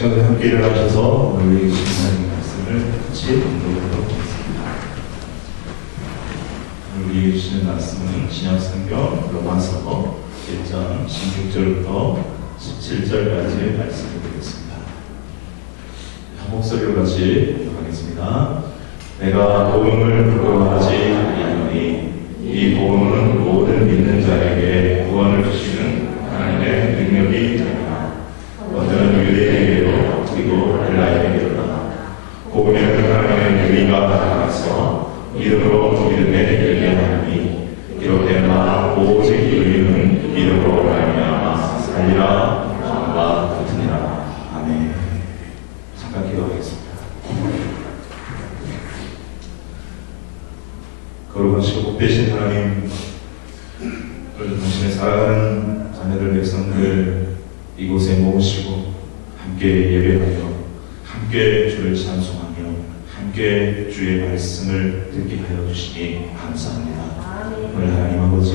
시간에 함께 일어나셔서 우리 하나님 말씀을 같이 읽어보도록 하겠습니다. 우리에게 주시는 말씀은 신약성경 로마서 1장 16절부터 17절까지의 말씀을 드리겠습니다. 한 목소리로 같이 하겠습니다. 내가 복음을 부끄러워하지 아니하노니 이 복음은 모든 믿는 자에게 구원을 주시는 하나님의 능력이 되나 먼저는 유대인에게로 그리고 헬라인에게로다. 복음의 하나님의 유리가 나타나서 믿음으로 믿음에 이르게 하나니 이렇게나 오직 유리는 믿음으로 말미암아 살리라 와 같으니라. 아멘. 잠깐 기도하겠습니다. 거룩하시고 복되신 하나님, 당신의 사랑하는 자녀들 백성들 이곳에 모으시고 함께 예배하며 함께 주를 찬송하며 함께 주의 말씀을 듣게 하여 주시니 감사합니다. 오늘 하나님 아버지,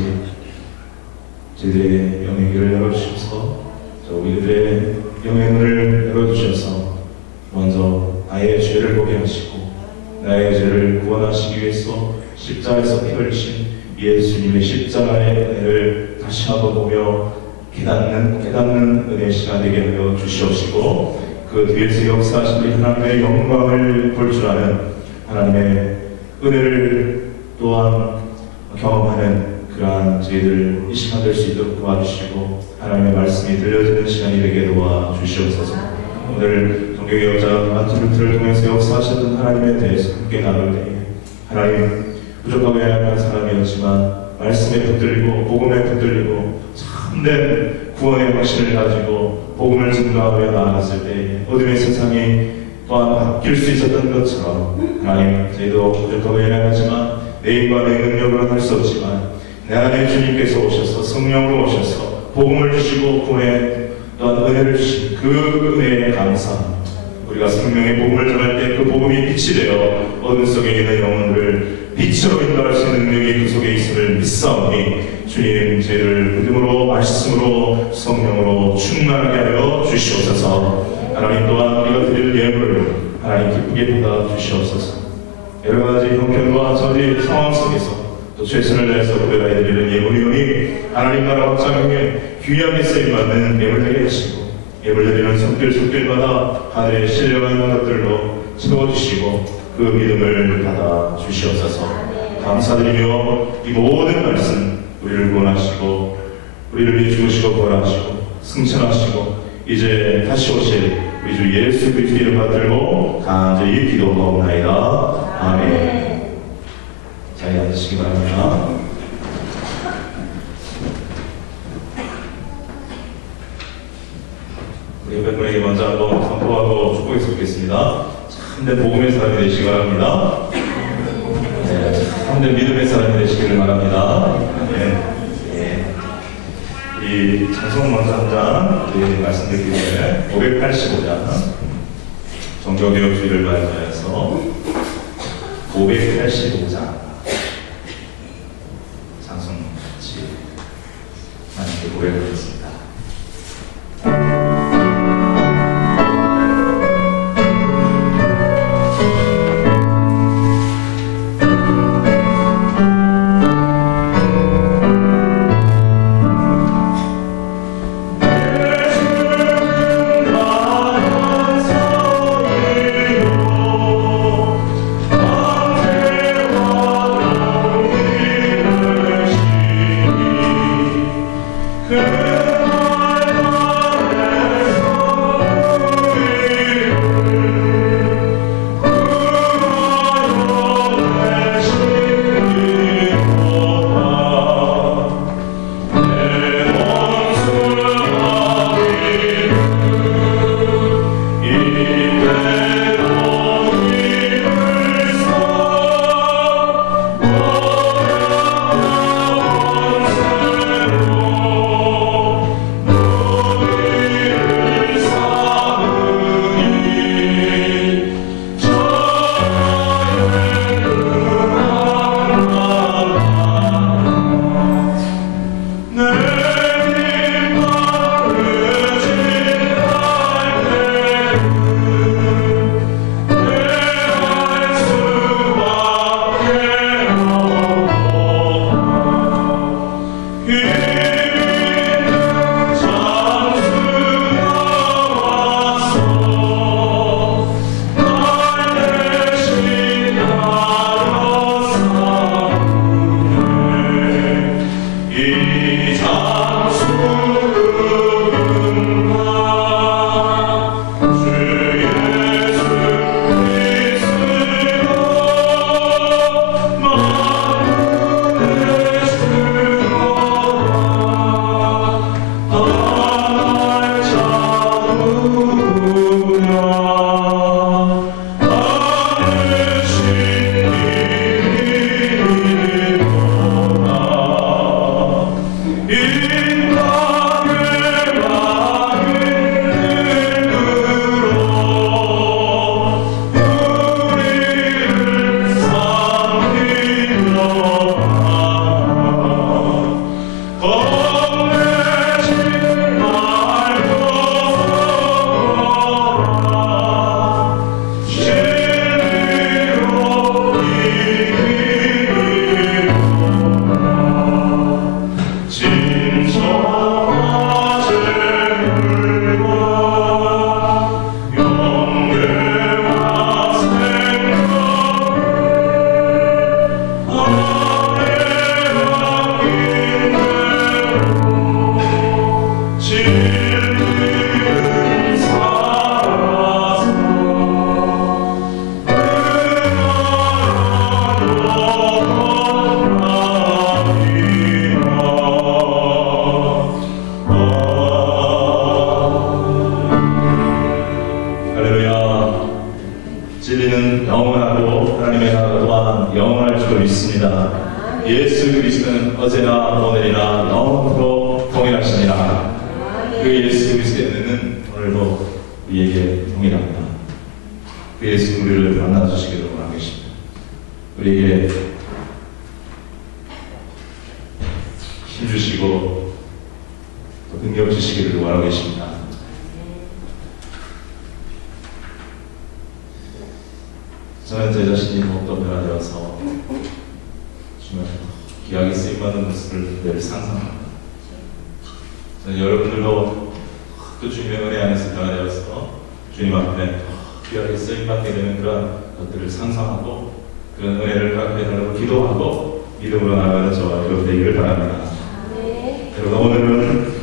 저희들의 영의 길을 열어주셔서 우리들의 영의 문을 열어주셔서 먼저 나의 죄를 보게 하시고 나의 죄를 구원하시기 위해서 십자가에서 피 흘리신 예수님의 십자가의 은혜를 다시 한번 보며 깨닫는 은혜의 시간 되게 하여 주시옵시고 그 뒤에서 역사하신 우리 하나님의 영광을 볼 줄 아는 하나님의 은혜를 또한 경험하는 그러한 저희들 이 시간 될 수 있도록 도와주시고 하나님의 말씀이 들려지는 시간이 되게 도와주시옵소서. 오늘 성경의 여자 마틴 루터를 통해서 역사하셨던 하나님에 대해서 함께 나눌 때에 하나님 부족하고 연약한 사람이었지만 말씀에 붙들리고 복음에 붙들리고 참된 구원의 확신을 가지고 복음을 증거하며 나아갔을 때 어둠의 세상이 또한 바뀔 수 있었던 것처럼 하나님 저희도 부족하고 연약하지만 내 힘과 내 능력으로는 할 수 없지만 내 안에 주님께서 오셔서 성령으로 오셔서 복음을 주시고 구원의 또한 은혜를 주신 그 은혜에 감사합니다. 우리가 생명의 복음을 전할 때 그 복음이 빛이 되어 어둠 속에 있는 영혼들을 빛으로 인도할 수 있는 능력이 그 속에 있음을 믿사오니 주님 저희를 믿음으로 말씀으로 성령으로 충만하게 하여 주시옵소서. 하나님 또한 우리가 드릴 예물을 하나님 기쁘게 받아 주시옵소서. 여러 가지 형편과 저희 상황 속에서 또 최선을 다해서 고백하여 드리는 예물이오니 하나님 나라 확장에 귀하게 쓰임받는 예물 되게 하시고 예물 드리는 손길마다 하늘의 신령한 것들로 채워주시고 그 믿음을 받아 주시옵소서. 감사드리며 이 모든 말씀 우리를 구원하시고 우리를 위해 죽으시고 구원하시고 승천하시고 이제 다시 오실 우리 주 예수 그리스도 이름 받들고 간절히 기도하옵나이다. 아멘. 자리 앉으시기 바랍니다. 우리 여러분에게 먼저 한번 선포하고 축복해서 뵙겠습니다. 참된 복음의 사람이 되시기 바랍니다. 참된 믿음의 사람이 되시기를 바랍니다. 이 찬송 먼저 한 장 말씀드리기 전에 585장 종교개혁주의를 발전해서 585장 찬송 같이 하나님께 고백하겠습니다. Good. 예수님은 어제나 오늘이나 영원토록 동일하시니라. 그 예수 그리스도는 오늘도 우리에게 동일합니다. 그 예수 우리를 만나주시기를 원하고 계십니다. 우리에게 힘주시고 또 능력 주시기를 원하고 계십니다. 저는 제 자신이 더욱더 변화되어서 정말 귀하게 쓰임받는 모습을 늘 상상합니다. 저는 여러분들도 그 주님의 은혜 안에서 변화되어서 주님 앞에 귀하게 쓰임받게 되는 그런 것들을 상상하고 그런 은혜를 갖게 되라고 기도하고 믿음으로 나아가는 저와 여러분 되기를 바랍니다. 여러분 오늘은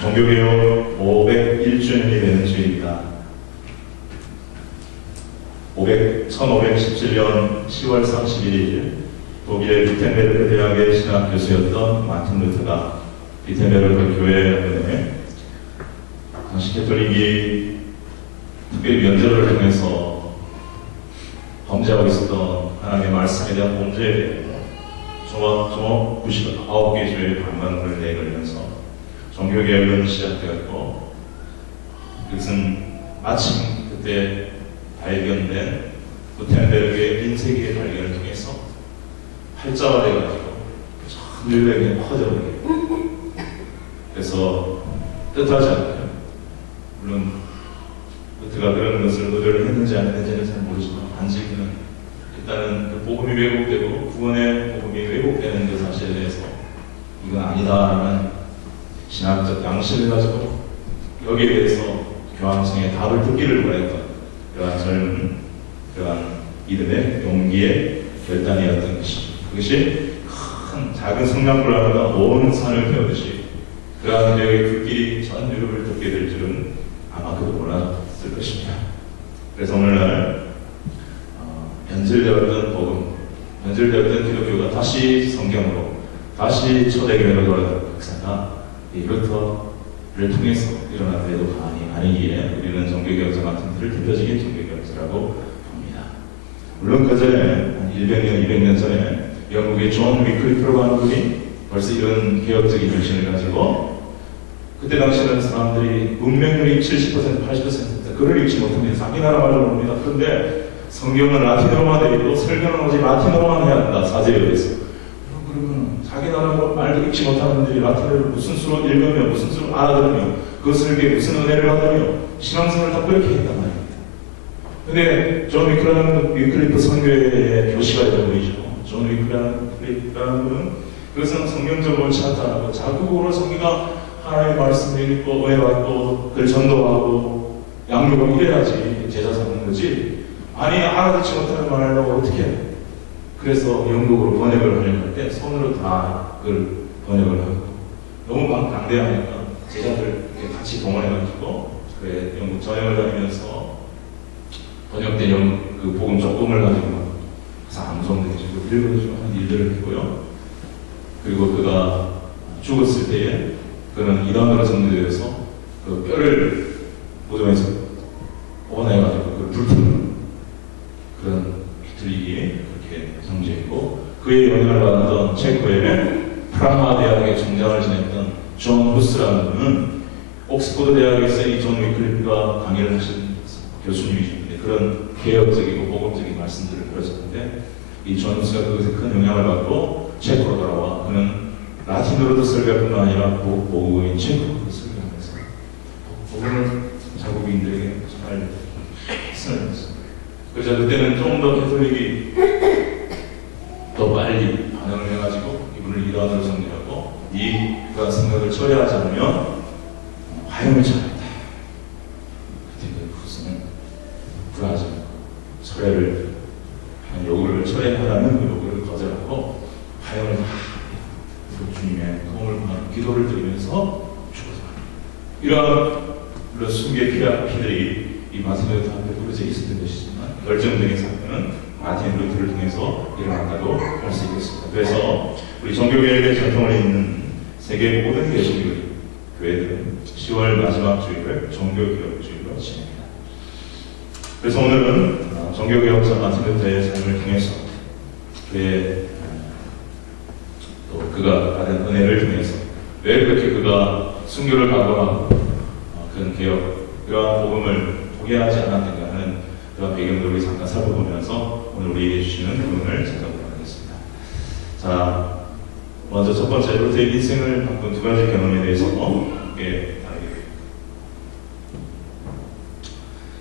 종교개혁 501주년이 되는 주일입니다. 1517년 10월 31일 독일의 비텐베르크 대학의 신학 교수였던 마틴 루터가 비텐베르크 교회에 당시 캐톨릭이 특별히 면접을 통해서 범죄하고 있었던 하나님의 말씀에 대한 범죄에 대해 총 99개 주의 반문을 내걸면서 종교개혁은 시작되었고 그것은 마침 그때 발견된 구텐베르크의 빈세기의 발견을 통해서 활자화되어가지고 전 인류에게 퍼져버리게 그래서 뜻하지 않고요. 물론 루트가 그런 것을 의도를 했는지 안 했는지는 잘 모르지만 단지 그는 일단은 그 복음이 왜곡되고 구원의 복음이 왜곡되는 그 사실에 대해서 이건 아니다라는 신학적 양심을 가지고 여기에 대해서 교황청의 답을 듣기를 원했던 그러한 젊은 그러한 믿음의 용기의 결단이었던 것이죠. 그것이 큰 작은 성냥불 하나가 온 산을 태우듯이 그러한 개혁의 불길이 전 유럽을 덮게 될 줄은 아마 그도 몰랐을 것입니다. 그래서 오늘날 변질되었던 복음, 변질되었던 기독교가 다시 성경으로 다시 초대교회로 돌아가는 역사가 이 루터를 통해서 일어난 데도 가만히 아니기에 우리는 종교개혁자 같은 들을 대표적인 종교개혁자라고 봅니다. 물론 그 전에 한 100년, 200년 전에 영국의 존 위클리프라고 하는 분이 벌써 이런 개혁적인 정신을 가지고 그때 당시에는 사람들이 문명률이 70%, 80%인데 그걸 읽지 못하면 자기 나라 말을 모릅니다. 그런데 성경은 라틴어로만 되어 있고 설교는 오직 라틴어로만 해야 한다. 사제에 의해서. 그러면 자기 나라 말도 읽지 못하는 분들이 라틴어를 무슨 수로 읽으며 무슨 수로 알아들으며 그 설교에 무슨 은혜를 받으며 신앙생활을 다 그렇게 했단 말입니다. 근데 존 위클리프 선교의 교시가 되는 분이죠. 존 위클리프라는 분은 그것은 성경적으로 옳지 않다고 자국으로 성경과 하나님의 말씀을 읽고 오해받고 그걸 전도하고 양육을 이래야지 제자 삼는 거지. 아니 알아듣지 못하는 말을 하려고 어떻게 해? 그래서 영국으로 번역을 하려고 할 때 손으로 다 그걸 번역을 하고 너무 방대하니까 제자들 같이 동원해가지고 그래 영국 전역을 다니면서 번역된 그 복음 조금을 가지고 암송해주고 읽어주고 하는 일들을 했고요. 그리고 그가 죽었을 때에 그는 이단으로 정리되어서 그 뼈를 보존해서 보관해가지고 그 불태우는 그런 기틀리기 그렇게 정지했고 그의 영향을 받았던 체코의 프라하 대학의 총장을 지냈던 존 후스라는 분은 옥스퍼드 대학에서 이 존 위클리프가 강의를 하신 교수님이신데 그런 개혁적이고 복음적인 말씀들을 들으셨는데 이 존 후스가 그것에 큰 영향을 받고 체코로 돌아와 그는 라틴어로도 설교할 뿐만 아니라 모국어인 체코어도 설교하면서 복음을 자국인들에게 잘 설명했습니다. 그래서 그때는 좀 더 캐톨릭이 더 빨리 반응을 해가지고 이분을 이단으로 정리하고 네가 생각을 철회하지 않으면 화형을 쳐야겠다. 그때 그 후손은 불하지 않고 철회를 요구를 철회하라는 그 요구를 거절하고 화형을 주님의 도움을 구하는 기도를 드리면서 죽어서 이런 순계 피들이 이 마틴 루터 앞에 부러져 있었던 것이지만 결정적인 사건은 마틴 루터를 통해서 일어났다고 할 수 있겠습니다. 그래서 우리 종교개혁의 전통을 잇는 세계 모든 교회들은 10월 마지막 주일을 종교개혁 주일로 지냅니다. 그래서 오늘은 종교개혁자 마틴 루터의 삶을 통해서 그의 그가 받은 은혜를 통해서 왜 그렇게 그가 순교를 각오하고 그런 개혁, 그러한 복음을 포기하지 않았는가 하는 그런 배경들을 우리 잠깐 살펴보면서 오늘 우리에게 주시는 부분을 찾아보도록 하겠습니다. 자, 먼저 첫 번째로 제 인생을 바꾼 두 가지 경험에 대해서 함께 알아보겠습니다.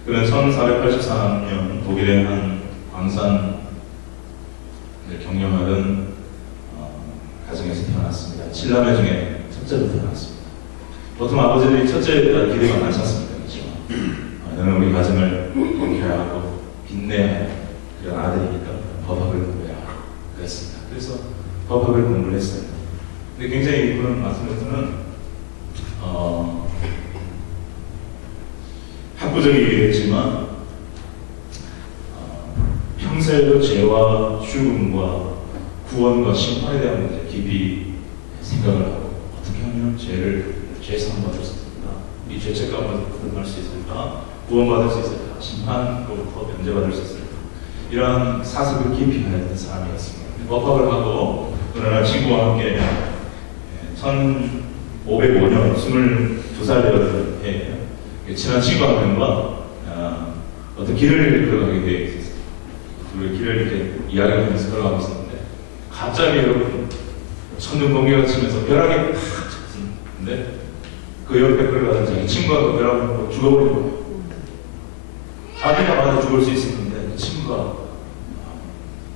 그는 1483년 독일의 한 광산을 경영하던 가정에서 태어났습니다. 7남매 중에 첫째로 태어났습니다. 보통 아버지들이 첫째에 대한 기대가 많지 않습니까? 그렇지만 너는 우리 가정을 경쾌해야 하고 빛내야 하는 그런 아들이니까 법학을 공부해야 하고 그랬습니다. 그래서 법학을 공부를 했어요. 근데 굉장히 그런 말씀에서는 학구적이겠지만 평소에도 죄와 죽음과 구원과 심판에 대한 문제 깊이 생각을 하고 어떻게 하면 죄상 받을 수 있을까? 이 죄책감을 벗어날 수 있을까? 구원받을 수 있을까? 심판으로부터 면제받을 수 있을까? 이러한 사색을 깊이 하였던 사람이었습니다. 법학을 하고 어느 날 친구와 함께 1505년 22살 되었던 해에 친한 친구 한 명과 어떤 길을 걸어가게 되어 있었어요. 그 길을 이렇게 이야기하면서 걸어가고 있었는데 갑자기 여러분 천둥 번개가 치면서 벼락이 팍 쳤는데 그 옆에 걸어가던 자기 친구가 그 벼락을 보고 죽어버린 거예요. 자기가 맞아 죽을 수 있었는데 친구가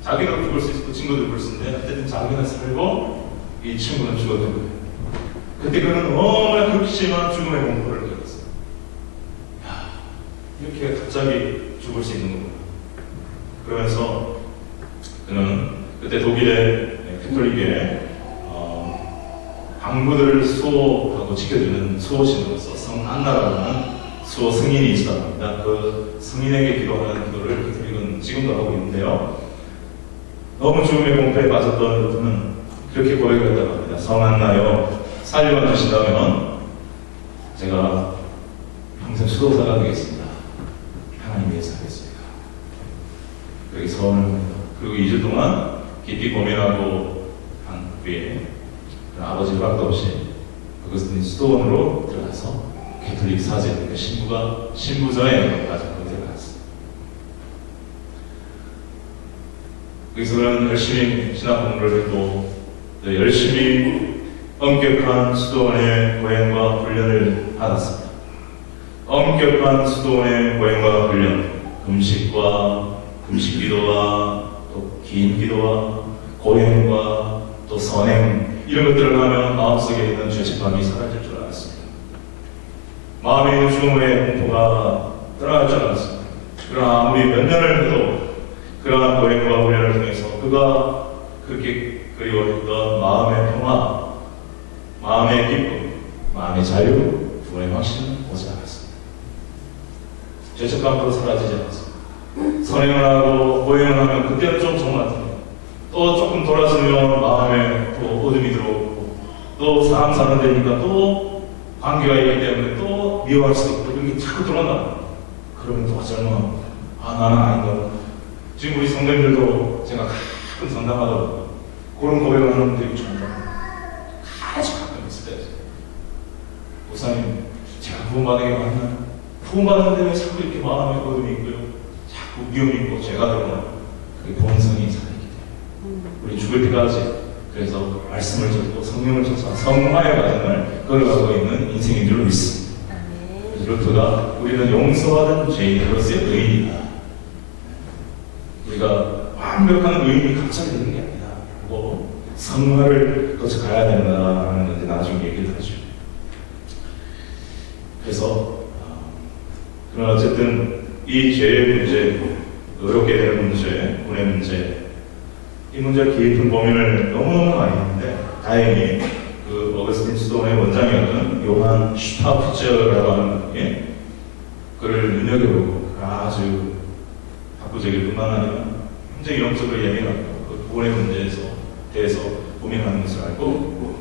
자기도 죽을 수 있고 친구도 죽을 수 있는데 어쨌든 자기는 살고 이 친구는 죽었던 거예요. 그때 그는 너무나 극심한 죽음의 공포를 겪었어요. 이렇게 갑자기 죽을 수 있는 거구나. 그러면서 그는 그때 독일의 캐톨릭의 강부들을 수호하고 지켜주는 수호신으로서 성안나라는 수호 승인이 있었다고 합니다. 그 승인에게 기도하는 기도를 캐톨릭은 지금도 하고 있는데요. 너무 죽음의 공포에 빠졌던 그는 그렇게 고백을 했다고 합니다. 성안나여 살려만 주신다면 제가 평생 수도사가 되겠습니다. 하나님 위해서 하겠습니다. 그렇게 서원을 합니다. 그리고 2주 동안 깊이 고민하고 한 후에 아버지 허락도 없이 그것은 수도원으로 들어가서 캐톨릭 사제, 그러니까 신부전에 가정으로 들어갔습니다. 거기서 그는 열심히 신학 공부를 했고 열심히 엄격한 수도원의 보행과 훈련을 받았습니다. 엄격한 수도원의 보행과 훈련, 금식 기도와 또 긴 기도와 고행과 또 선행 이런 것들을 하면 마음속에 있는 죄책감이 사라질 줄 알았습니다. 마음에 있는 죽음의 공포가 떠나갈 줄 알았습니다. 그러나 아무리 몇 년을 해도 그러한 보행과 훈련을 통해서 그가 그렇게 그리워했던 마음의 평화, 마음의 기쁨, 마음의 자유, 구원의 확신은 오지 않았습니다. 죄책감도 사라지지 않았습니다. 선행을 하고 보행을 하면 그때는 좀 정말 또 조금 돌아서면 마음에 또 어둠이 들어오고 또 사람 사는 데니까 또 관계가 있기 때문에 또 미워할 수도 있고 이렇게 자꾸 들어온다. 그러면 또 절망하고 나는 아닌가. 지금 우리 성도님들도 제가 가끔 상담하다 그런 고백을 하는 분들이 정말 아주 가끔 있을 때였어요. 목사님, 제가 구원받은 게 맞나요? 구원받는데 왜 자꾸 이렇게 마음에 어둠이 있고요? 자꾸 미움이 있고 죄가 들어오나요? 그게 본성이 살아있기 때문에 우리 죽을 때까지 그래서 말씀을 듣고 성령을 접수한 성화의 과정을 걸어가고 있는 인생인 줄 믿습니다. 그래서 루터가 우리는 용서받은 죄인으로서의 의인이다. 우리가 완벽한 의인이 갑자기 되는 게 아니다. 그리고 성화를 거쳐 가야 된다는 건데 나중에 얘기를 하죠. 그래서 그러나 어쨌든 이 죄의 문제, 어렵게 되는 문제, 운의 문제, 이 문제를 깊은 고민을 너무너무 많이 했는데 다행히 그 어거스틴 수도원의 원장이었던 요한 슈타프처라고 하는 분이 그를 눈여겨보고 아주 학구적일 뿐만 아니라 굉장히 영적으로 예민하고 그 구원의 문제에 대해서 고민하는 것을 알고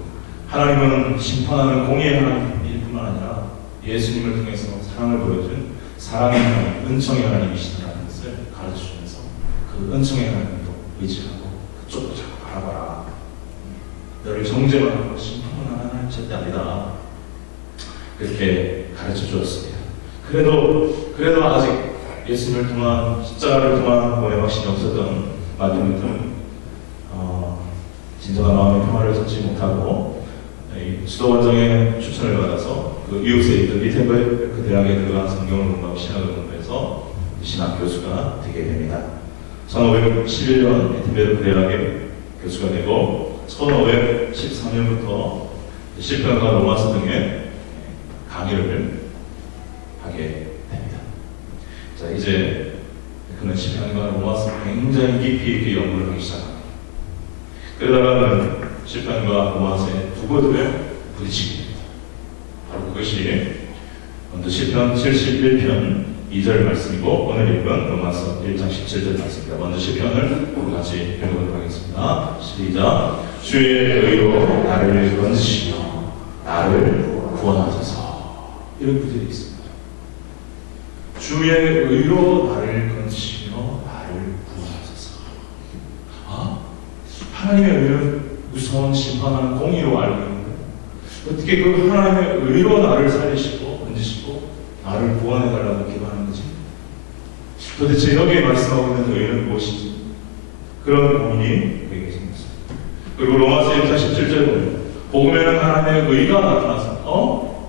하나님은 심판하는 공의의 하나님일 뿐만 아니라 예수님을 통해서 사랑을 보여준 사랑의 하나님, 은총의 하나님이시다는 것을 가르쳐주면서 그 은총의 하나님도 의지하고 그쪽도 자꾸 바라봐라. 너를 정죄만 하고 심판만 하는 절대 아니다. 그렇게 가르쳐 주었습니다. 그래도 아직 예수님을 통한, 십자가를 통한 구원의 확신이 없었던 마틴 진정한 마음의 평화를 찾지 못하고 수도 원장의 추천을 받아서 그 이웃에 있던 위텐베르크 대학에 들어가 성경을 공부하고 신학을 공부해서 신학 교수가 되게 됩니다. 1511년 위텐베르크 대학의 교수가 되고 1513년부터 시편과 로마서 등의 강의를 하게 됩니다. 자, 이제 그는 시편과 로마서 굉장히 깊이 있게 연구를 하기 시작합니다. 그러다가는 시편과 로마서의 두고도에 부딪히게 됩니다. 바로 그것이 먼저 시편 71편 2절 말씀이고 오늘 읽은 로마서 1장 17절 말씀입니다. 먼저 시편을 우리 같이 읽어보도록 하겠습니다. 시작. 주의 의로 나를 건지시며 나를 구원하소서. 이런 구절이 있습니다. 주의 의로 나를 건지시며 나를 구원하소서. 하나님의 의는 무서운 심판하는 공의로 알고 있는데 어떻게 그 하나님의 의로 나를 살리시고 건지시고 나를 구원해달라고 기도하는 거지? 도대체 여기에 말씀하고 있는 의는 무엇인지 그런 고민이 그에게 생겼어요. 그리고 로마서 1장 17절에 보면 복음에는 하나님의 의가 나타나서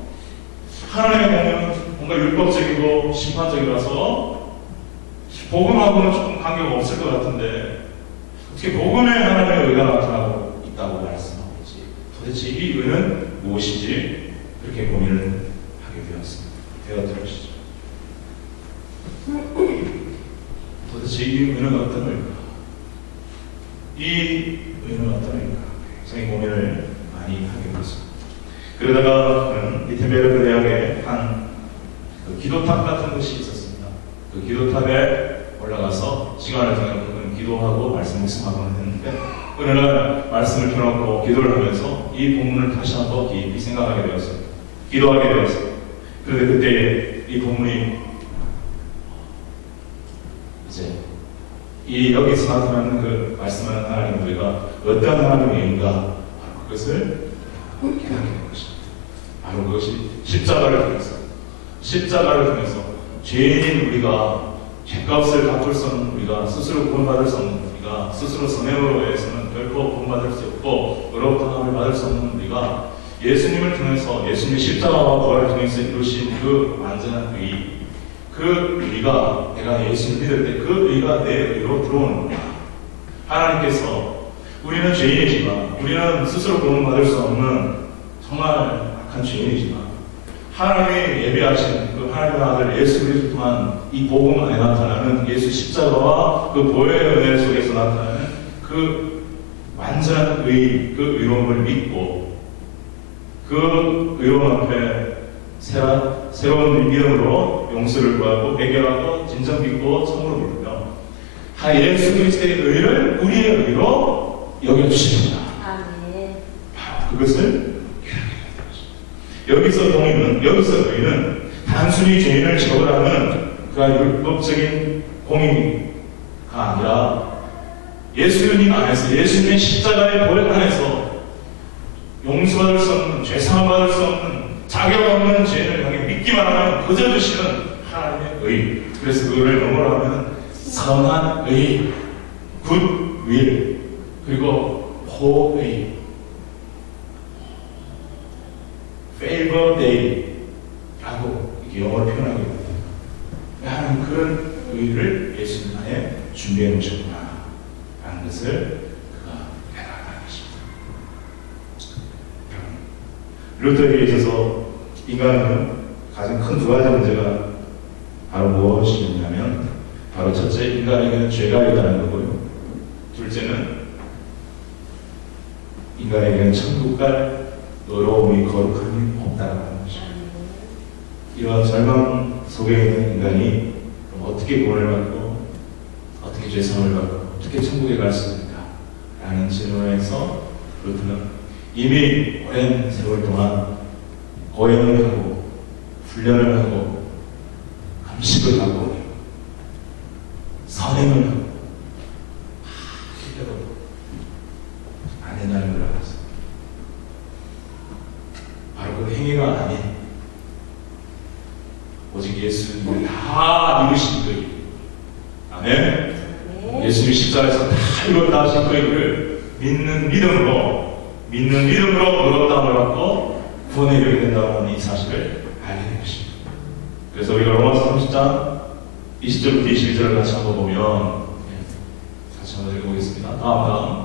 하나님의 공의는 뭔가 율법적이고 심판적이라서 복음하고는 조금 관계가 없을 것 같은데 어떻게 복음에 하나님의 의가 나타나고 있다고 말씀하고 있지? 도대체 이 의는 무엇인지 그렇게 고민을 하게 되었습니다. 되어들으시죠. 도대체 이 의는 어떤 의일까? 이 의는 어떤 의일까? 굉장히 고민을 많이 하게 되었습니다. 그러다가 위텐베르크 대학에 한 기도탑 같은 것이 있었습니다. 그 기도탑에 올라가서 시간을 정해서 기도하고 말씀 묵상하고 했는데 어느 날 말씀을 펴놓고 기도를 하면서 이 본문을 다시 한번 깊이 생각하게 되었습니다. 기도하게 되었습니다. 그런데 그때 이 본문이 이제 이 여기서 나타나는 그 말씀하는 하나님 우리가 어떤 하나님인가 그것을 깨닫게 된 것입니다. 바로 그것이 십자가를 통해서 죄인인 우리가 죄값을 갚을 수 없는 우리가 스스로 구원받을 수 없는 우리가 스스로 선행으로 해서는 결코 구원받을 수 없고 의롭다함을 받을 수 없는 우리가 예수님을 통해서 예수님의 십자가와 부활을 통해서 이루신 그 완전한 의, 그 의가 내가 예수님을 믿을 때 그 의가 내 의로 들어오는 거야. 하나님께서 우리는 죄인이지만 우리는 스스로 구원받을 수 없는 정말 악한 죄인이지만 하나님이 예비하신 그 하나님의 아들 예수 그리스도를 통한 이 복음 안에 나타나는 예수 십자가와 그 보혈의 은혜 속에서 나타나는 그 완전한 의, 그 의로움을 믿고 그 의로움 앞에 새로운 믿음으로 용서를 구하고 회개하고 진정 믿고 참으로 부르며 예수 그리스도의 의를 우리의 의로 여겨주십니다. 아멘. 그것을 여기서 의는 단순히 죄인을 처벌하는 그 율법적인 공의가 아니라 예수님 안에서 예수님의 십자가의 보혈 안에서 용서받을 수 없는 죄사함받을 수 없는 자격 없는 죄인을 향해 믿기만 하면 거저 주시는 하나님의 의. 그래서 그거를 영어로 하면 선한 의, 굿윌, 그리고 호의, favor day라고 영어로 표현하게 됩니다. 하나님 그런 의를 예수님 안에 준비해 놓으셨구나 라는 것을 그가 깨달았다는 것입니다. 루터에게 있어서 인간은 가장 큰 두 가지 문제가 바로 무엇이냐면 바로 첫째, 인간에게는 죄가 있다는 거고요. 둘째는 인간에게는 천국 갈 의로움이 거룩함이 없다는 것입니다. 이러한 절망 속에 있는 인간이 어떻게 구원을 받고 어떻게 죄사함을 받고 어떻게 천국에 갈 수 있는가 라는 질문에서 루터는 이미 오랜 세월 동안 고행을 하고 훈련을 하고 감식을 하고 선행을 하고 안 된다는 걸 알았어요. 저희를 믿는 믿음으로 의롭다함을 받고 구원에 이르게 된다는 이 사실을 알게 된 것입니다. 그래서 우리가 로마서 30장 20절부터 22절을 같이 한번 보면, 같이 한번 읽어보겠습니다. 다음.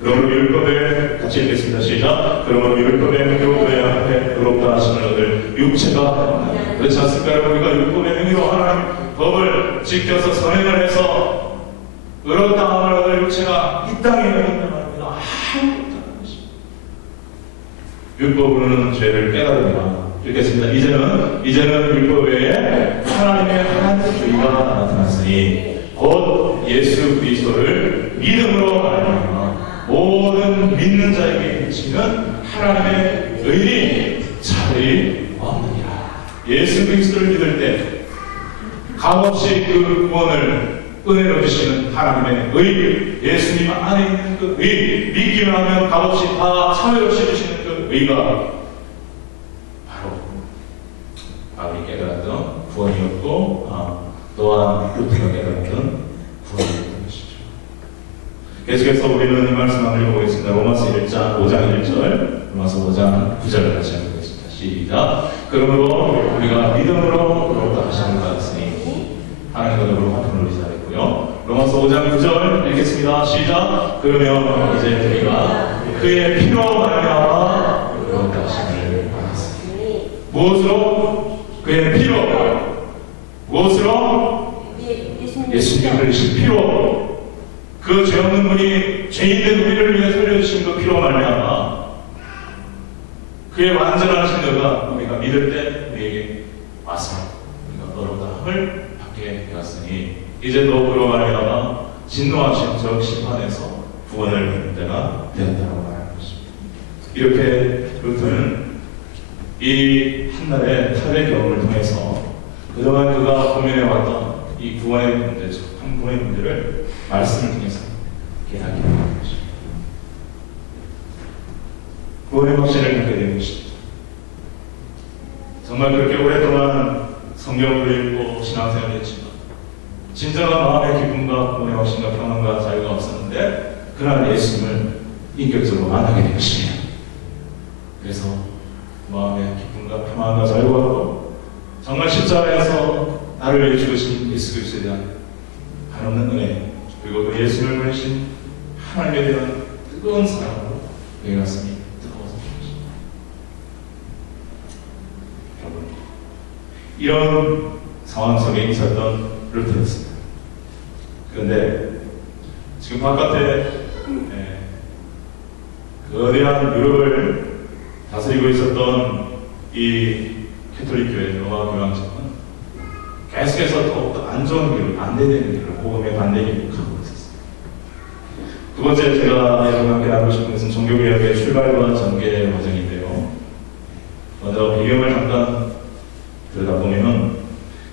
그러므로 율법에 같이 읽겠습니다. 시작. 그러므로 율법의 명의로 앞에 의롭다 하심을 얻을 육체가 그렇지 않습니까? 여러분, 우리가 율법의 명의로 하나님 법을 지켜서 선행을 해서 의롭다함을 얻을 육체가 이 땅에 있는 말입니다. 아무것도 없다는 것입니다. 율법으로는 죄를 깨달으리라. 읽겠습니다. 이제는 율법 외에 하나님의 한 의가 나타났으니 곧 예수 그리스도를 믿음으로 말미암아 모든 믿는 자에게 미치는 하나님의 의리 차별이 없느니라. 예수 그리스도를 믿을 때 값없이 그 구원을 은혜로 주시는 하나님의 의, 예수님 안에 있는 그 의, 믿기만 하면 값없이 다 차별없이 주시는 그 의가 바울이 깨달았던 구원이었고, 또한 루터가 깨달았던 구원이었던 것이죠. 계속해서 우리는 이 말씀 한번 읽어보겠습니다. 로마서 1장 5장 1절, 로마서 5장 9절을 같이 읽어보겠습니다. 시작. 그러므로 우리가 믿음으로 의롭다 하심을 받았으니 하나님과 더불어 화평을 이루자랬고요. 로마서 5장 9절 읽겠습니다. 시작. 그러면 이제 우리가 그의 피로 말미암아 의롭다 하심을 받았으니 무엇으로? 그의 피로. 무엇으로? 예수님을 흘리신 피로. 그 죄 없는 분이 죄인된 우리를 위해 흘려주신 그 피로 말미암아 그의 완전한 신뢰가 우리가 믿을 때 우리에게 와서 우리가 의롭다함을 받게 되었으니 이제 또 그로 말미암아 진노하신 저 심판에서 구원을 받는 때가 되었다고 말하는 것입니다. 이렇게 루터는 이 한날의 탈의 경험을 통해서 그동안 그가 고민해왔던 이 구원의 문제, 한 구원의 문제를 말씀을 통해서 깨닫게 되는 것입니다. 구원의 확신을 갖게 되는 것입니다. 정말 그렇게 오랫동안 성경을 읽고 신앙생활을 했지만 진정한 마음의 기쁨과 구원의 확신과 평안과 자유가 없었는데 그날 예수님을 인격적으로 만나게 된 것입니다. 그래서 마음의 기쁨과 평안과 자유가 없고 정말 십자가에서 나를 위해 죽으신 예수 그리스도에 대한 한없는 은혜, 그리고 그 예수를 보내신 하나님에 대한 뜨거운 사랑으로 내 가슴이 뜨거워서 죽으십니다. 여러분, 이런 상황 속에 있었던 루터였습니다. 그런데 지금 바깥에 그 거대한 유럽을 다스리고 있었던 이 캐톨릭 교회 로마 교황청은 계속해서 더욱더 안 좋은 길을, 반대되는 길을, 복음의 반대 길을 가고 있었습니다. 두 번째 제가 여러분과 함께 나누고 싶은 것은 종교개혁의 출발과 전개 과정인데요. 먼저 배경을 잠깐 들여다보면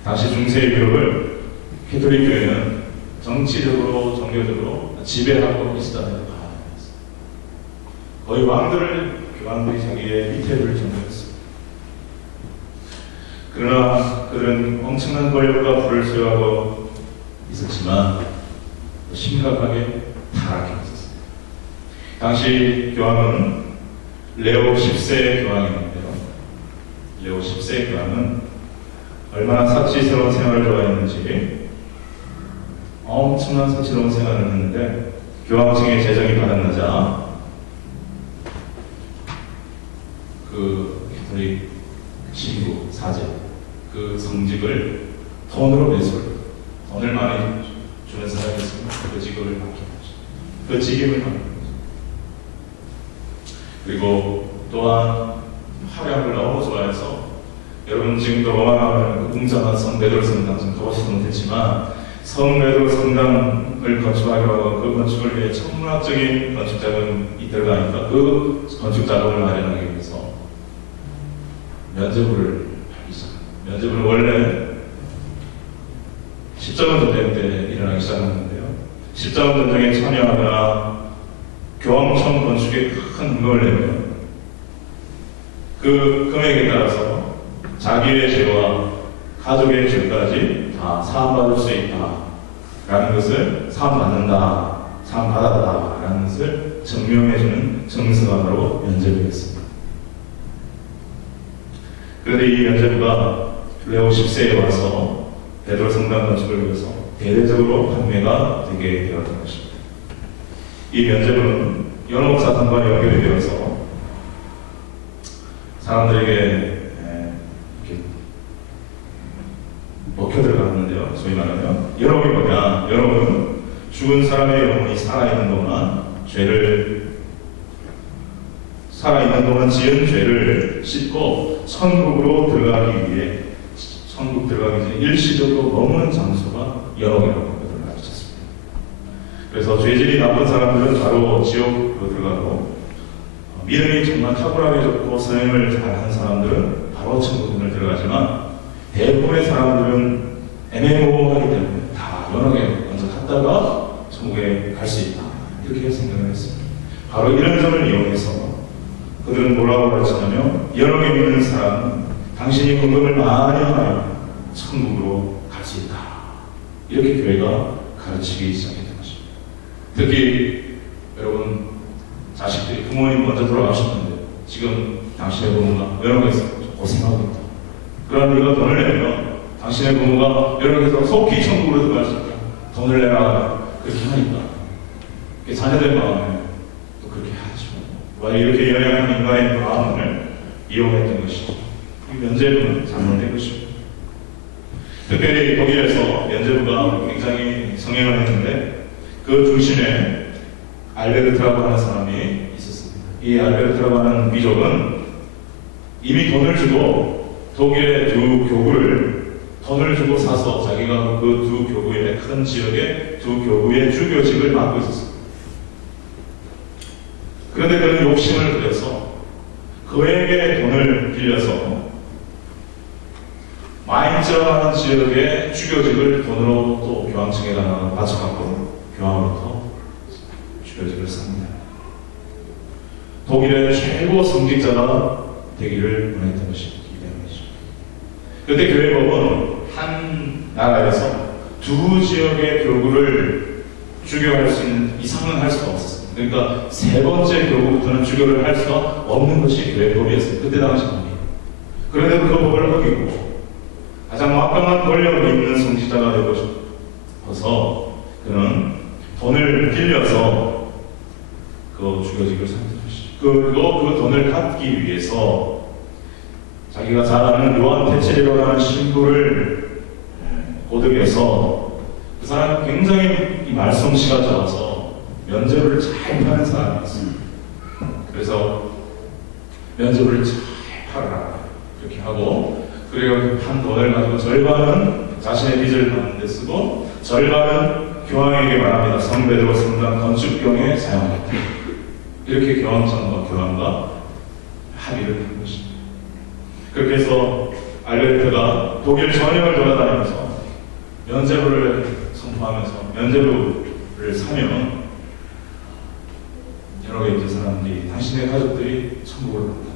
당시 중세 유럽을 캐톨릭 교회는 정치적으로, 종교적으로 지배하고 있었다는 걸 가능했습니다. 거의 교황들이 자기의 밑에를 정리했습니다. 그러나 그들은 엄청난 권력과 부를 소유하고 있었지만 심각하게 타락해 있었습니다. 당시 교황은 레오 10세 교황이었는데요. 레오 10세 교황은 얼마나 사치스러운 생활을 좋아했는지 엄청난 사치스러운 생활을 했는데 교황청의 재정이 바닥나자 그 캐톨릭 신부, 사제, 그 성직을 돈으로 매수를, 돈을 많이 주는 사람이 있으면 그 직업을 맡기는 거죠. 그 직임을 맡기는 거죠. 그리고 또한 화려한 걸 너무 좋아해서 여러분 지금도 로마하면 그 웅장한 성 베드로 성당 좀 가보시지 못했지만 성 베드로 성당을 건축하기로 하고 그 건축을 위해 천문학적인 건축 자금이 들어가니까 그 건축 자금을 마련하기 위해서 면죄부를 하기 시작합니다. 면죄부는 원래 십자군 전쟁 때 일어나기 시작했는데요. 십자군 전쟁에 참여하거나 교황청 건축에 큰 금액을 내면 그 금액에 따라서 자기의 죄와 가족의 죄까지 다 사함받을 수 있다라는 것을 사함받는다, 상 받았다라는 것을 증명해주는 증서가 바로 면죄부였습니다. 그런데 이 면죄부가 레오 10세에 와서 베드로 성당 건축을 위해서 대대적으로 판매가 되게 되었던 것입니다. 이 면죄부는 연옥 사건과 연결이 되어서 사람들에게 이렇게 먹혀 들어갔는데요. 소위 말하면 연옥이 뭐냐? 연옥은 죽은 사람의 영혼이 살아있는 동안 살아있는 동안 지은 죄를 씻고 천국으로 들어가기 위해 천국 들어가기 전에 일시적으로 머무는 장소가 연옥이라고 것을 가르쳤습니다. 그래서 죄질이 나쁜 사람들은 바로 지옥으로 들어가고 믿음이 정말 탁월하게 좋고 선행을 잘하는 사람들은 바로 천국으로 들어가지만 대부분의 사람들은 애매모호하기 때문에 다 연옥에 먼저 갔다가 천국에 갈 수 있다 이렇게 생각을 했습니다. 바로 이런 점을 이용해서 그들은 뭐라고 가르치냐면 연옥에 믿는 사람은 당신이 헌금을 많이 하면 천국으로 갈 수 있다 이렇게 교회가 가르치기 시작했던 것입니다. 특히 여러분 자식들이 부모님 먼저 돌아가셨는데 지금 당신의 부모가 연옥에서 고생하고 있다. 그러나 네가 돈을 내면 당신의 부모가 연옥에서 속히 천국으로 들어갈 수 있다. 돈을 내라 그렇게 하니까 자녀들 마음에 또 그렇게 하죠. 이렇게 연약한 인간의 마음을 이용했던 것이죠. 이 면죄부는 잘못된 것입니다. 특별히 독일에서 면죄부가 굉장히 성행을 했는데 그 중심에 알베르트라고 하는 사람이 있었습니다. 이 알베르트라고 하는 민족은 이미 돈을 주고 독일의 두 교구를 돈을 주고 사서 자기가 그 두 교구의 큰 지역의 두 교구의 주교직을 맡고 있었습니다. 그런데 그는 욕심을 부려서 그에게 돈을 빌려서 마인츠라는 지역의 주교직을 돈으로 또 교황청에다가 바쳐갖고 교황으로부터 주교직을 삽니다. 독일의 최고 성직자가 되기를 원했던 것입니다. 그때 교회법은 한 나라에서 두 지역의 교구를 주교할 수 있는 이상은 할 수가 없었습니다. 그러니까 세 번째 교구부터는 주교를 할 수가 없는 것이 교회법이었어요. 그때 당시 법이에요. 그런데도 그 법을 어기고 가장 막강한 권력을 있는 성직자가 되고 싶어서 그는 돈을 빌려서 그 주교직을 선택한 것이죠. 그리고 그 돈을 갚기 위해서 자기가 잘 아는 요한 테첼이라고 하는 신부를 고득해서 그 사람은 굉장히 말솜씨가 좋아서 면죄부를 잘 파는 사람이었습니다. 그래서 면죄부를 잘 팔아라 이렇게 하고 그리고 판 돈을 가지고 절반은 자신의 빚을 갚는 데 쓰고 절반은 교황에게 말합니다. 성베드로 성당 건축비용에 사용하겠다. 이렇게 교황청과 교황과 합의를 한 것입니다. 그렇게 해서 알베르트가 독일 전역을 돌아다니면서 면죄부를 선포하면서 면죄부를 사면 여러 개 있는 사람들이 당신의 가족들이 천국으로 간다.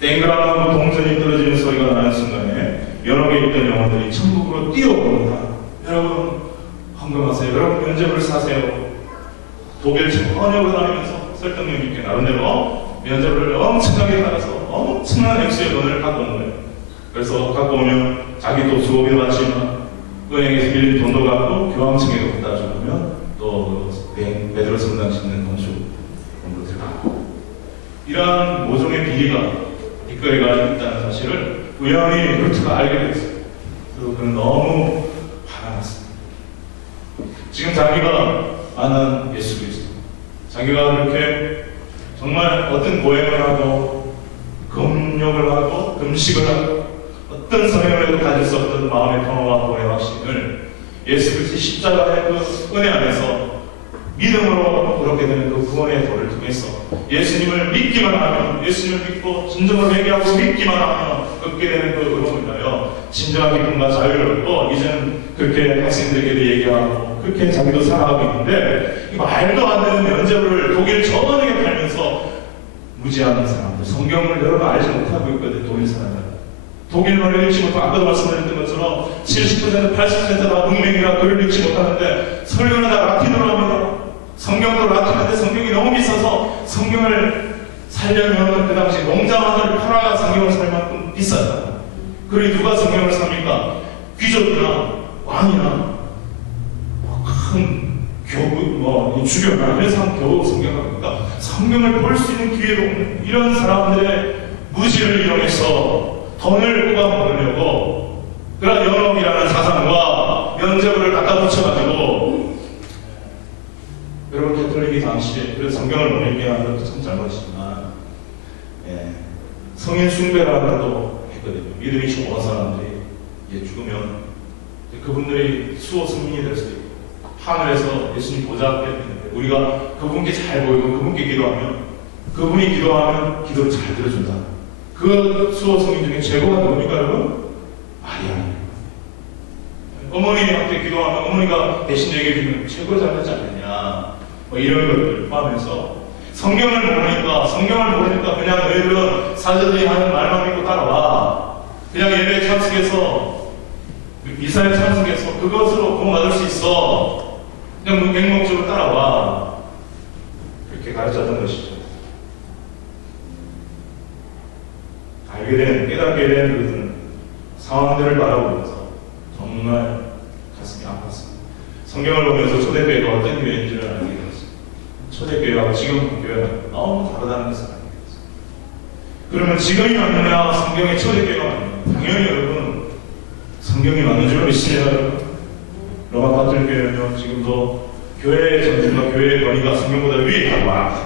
땡그랑하고 동전이 떨어지는 소리가 나는 순간에 여러 개 있던 영혼들이 천국으로 뛰어오른다. 여러분 헌금하세요. 여러분 면죄부를 사세요. 독일 전역을 다니면서 설득력 있게 나름대로 면죄부를 엄청나게 받아서 엄청난 액수의 돈을 갖고 온 거예요. 그래서 갖고 오면 자기도 수업에 바치면 은행에서 빌린 돈도 갖고 교황청에 갖다 주면 또 베드로 성당 짓는 건축 돈도 들어가고 이러한 모종의 비리가 뒷거래가 있다는 사실을 우연히 루트가 알게 됐어요. 그리고 그는 너무 화가 났습니다. 지금 자기가 아는 예수 그리스도 자기가 그렇게 정말 어떤 고행을 하고 금욕을 하고 금식을 하고 어떤 성행을 해도 가질 수 없던 마음의 평화와 구원의 확신을 예수 그리스도 십자가의 그 은혜 안에서 믿음으로 그렇게 되는 그 구원의 도를 통해서 예수님을 믿기만 하면 예수님을 믿고 진정으로 회개하고 믿기만 하면 얻게 되는 그 의로움을 인하여 진정한 기쁨과 자유를 얻고 이제는 그렇게 학생들에게도 얘기하고 그렇게 자기도 살아가고 있는데 이 말도 안 되는 면죄부를 독일 전역에 팔면서 무지하는 사람들 성경을 여러 번 알지 못하고 있거든. 독일 사람들 독일말을 읽지 못하고 아까도 말씀드렸던 것처럼 70% 80%다 문맹이라 글을 읽지 못하는데 설교는 다 라틴어로 합니다. 성경도 락하는데 성경이 너무 비싸서 성경을 살려면 그 당시 농장 하나를 팔아야 성경을 살 만큼 비쌌다. 그리고 누가 성경을 삽니까? 귀족이나 왕이나 큰 교부, 주교나 회상 겨우 성경을 합니까? 성경을 볼 수 있는 기회도 없는 이런 사람들의 무지를 이용해서 돈을 뽑아 먹으려고 그런 연옥이라는 사상과 면죄부를 갖다 붙여가지고, 여러분 가톨릭이 당시에 그래서 성경을 못 읽게 하는 것도 참 잘못이지만, 성인 숭배라는 것도 했거든요. 믿음이 좋은 사람들이 죽으면 그분들이 수호 성민이 될 수도 있고, 하늘에서 예수님 보좌 앞에 있는데 우리가 그분께 잘 보이고 그분께 기도하면, 그분이 기도하면 기도를 잘 들어준다. 그 수호 성민 중에 최고가 누굽니까 여러분? 마리아. 어머니한테 기도하면 어머니가 대신 얘기해주면 최고 잘하지 않느냐, 뭐 이런 것들을 포함해서 성경을 모르니까 그냥 너희들은 사제들이 하는 말만 믿고 따라와. 그냥 예배 참석해서 미사에 참석해서 그것으로 구원받을 수 있어. 그냥 맹목적으로 따라와. 그렇게 가르쳤던 것이죠. 깨닫게 된 그것은 상황들을 바라보면서 정말 가슴이 아팠습니다. 성경을 보면서 초대교회가 어떤 교회인지를 알게 되었습니다. 초대교회와 지금 교회가 너무 다르다는 것을 알게 되었습니다. 그러면 지금이 맞느냐, 성경의 초대교회가 맞느냐? 당연히 여러분, 성경이 맞는 줄 믿습니다. 여러분. 로마 가톨릭 교회는요, 지금도 교회의 전쟁과 교회의 권위가 성경보다 위에 있다고.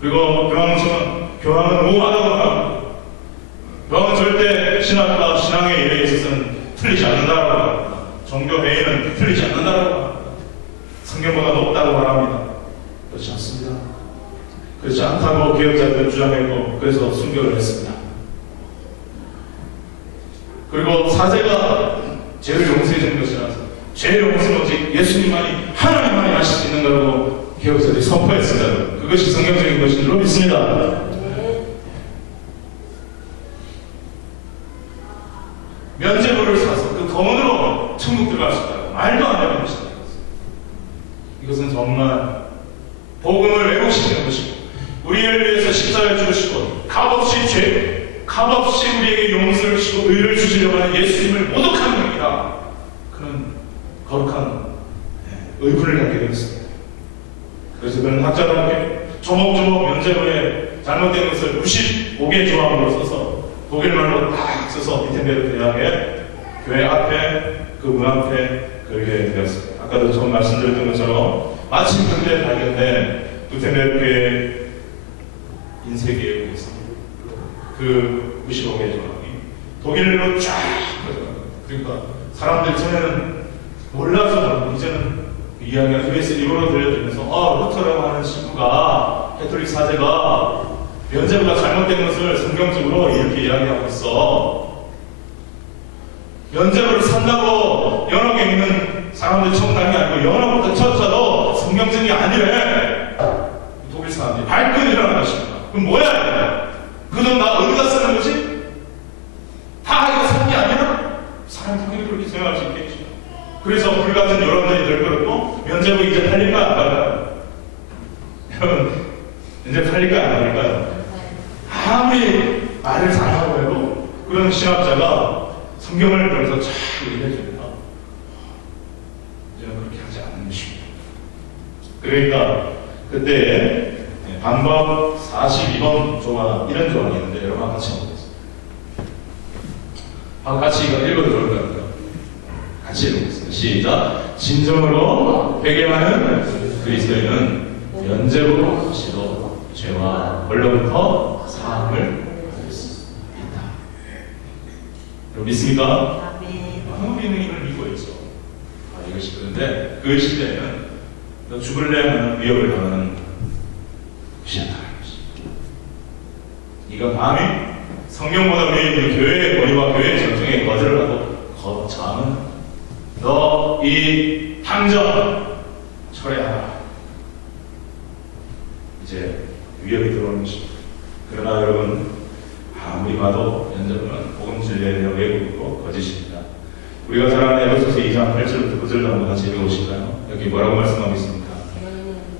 그리고 교황은 무하다고 합니다. 교황은 절대 신학과 신앙의 일에 있어서는 틀리지 않는다고 합니다. 종교 회의는 틀리지 않는다고 합니다. 성경보다 높다고 말합니다. 그렇지 않습니다. 그렇지 않다고 개혁자들은 주장했고, 그래서 순교를 했습니다. 그리고 사제가 죄를 용서해 주는 것이라서, 죄 용서는 오직 예수님만이, 하나님만이 하실 수 있는 거라고 개혁자들이 선포했습니다. 그것이 성경적인 것인 줄 믿습니다. 면죄부를 사서 그 돈으로 천국 들어갈 수 있다고 말도 안 되는 것이다. 이것은 정말 복음을 왜곡시키는 것이고, 우리를 위해서 십자가를 죽으시고 값없이 우리에게 용서를 주시고 의를 주시려고 하는 예수님을 모독하는 겁니다. 그런 거룩한 의분을 갖게 되었습니다. 그래서 그는 학자들에게 조목조목 면죄부에 잘못된 것을 95개 조항으로 써서 독일말로 딱 써서 위텐베르크 대학의 교회 앞에, 그 문 앞에 걸게 되었습니다. 아까도 처음 말씀드렸던 것처럼 마침 그때 발견된 위텐베르크의 인쇄기에 있습니다. 그 95개 조항이 독일로 쫙 펼쳐갑니다. 그러니까 사람들이 전에는 몰라서 이제는 이야기가 US 입으로 들려주면서 루터라고 하는 신부가, 캐톨릭 사제가 면죄부가 잘못된 것을 성경적으로 이렇게 이야기하고 있어. 면죄부를 산다고 연옥에 있는 사람들 청탁이 아니고 연옥부터 첫자도 성경적이 아니래. 독일 사람들이 발끈 일어나는 것입니다. 그럼 뭐야? 그 돈 나 어디다 쓰는 거지? 다 이거 산 게 아니야? 사람이 당연히 그렇게 생각할 수 있겠지. 그래서 불같은 여론들이 들끓었고, 면죄부 이제 팔릴까 안 팔릴까요? 여러분, 이제 팔릴까 안 팔릴까요? 아무리 말을 잘하고 해도 그런 신학자가 성경을 그래서 잘 얘기해줍니다. 이제는 그렇게 하지 않는 것입니다. 그러니까 그때 반박 42번 조항, 이런 조항이 있는데 여러분 같이 해보겠습니다. 같이 이거 읽어도 좋을 것 같아요. 같이 읽어보겠습니다. 시작. 진정으로 회개하는 그리스도인은 면죄부로 하시도 죄와 벌로부터 사함을 받을 수 있다. 여러분 믿습니까? 우리는 이걸 믿고 있죠. 이것이 그런데 그 시대에는 너 죽을래 하는 위협을 당하는 것이었다. 이가 감히 성경보다 위에 있는 교회의 권위와 교회의 전통에 거절을 하고 거창은 너 이 탕전 철회하라. 이제 위협이 들어오는 것입니다. 그러나 여러분, 아무리 봐도 면죄부는 복음 진리에 대한 왜곡이고 거짓입니다. 우리가 잘 아는 에베소서 2장 8절부터 9절도 한번 같이 읽어보실까요? 여기 뭐라고 말씀하고 있습니까?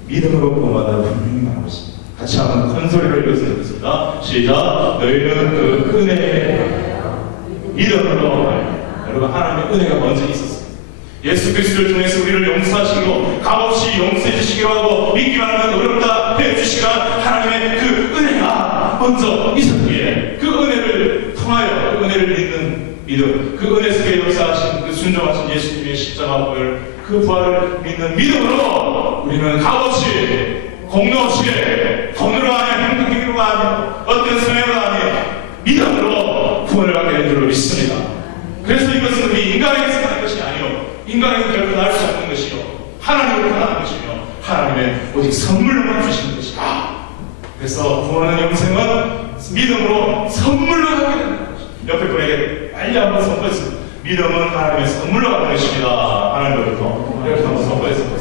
믿음으로 구원받아 분명히 말하고 있습니다. 같이 한번 큰 소리를 읽어드리겠습니다. 시작. 너희는 그 은혜에 믿음으로. 여러분, 하나님의 은혜가 먼저 있었어요. 예수 그리스도를 통해서 우리를 용서하시고 값없이 용서해 주시기로 하고 믿기만 하면 어렵다 해주시간 하나님의 그 은혜가 먼저 있었기에 그 은혜를 통하여 그 은혜를 믿는 믿음, 그 은혜 속에 역사하신 그 순종하신 예수님의 십자가 보혈, 그 부활을 믿는 믿음으로 우리는 값없이 공로 없이 돈으로 아니야, 행복기로 아니야, 어떤 성향으로 아니야, 믿음으로 구원을 받게 된 줄로 믿습니다. 그래서 이것은 우리 인간에게서 나는 것이 아니요, 인간에게 결코 날 수 없는 것이요, 하나님으로부터 나는 것이며 하나님의 오직 선물로만 주시는 것이다. 그래서 구원은 영생은 믿음으로 선물로 하게 된다. 옆에 분에게 빨리 한번 선포했습니다. 믿음은 하나님의 선물로 받는 것입니다. 하나님으로부터 이렇게 한번 선포했습니다.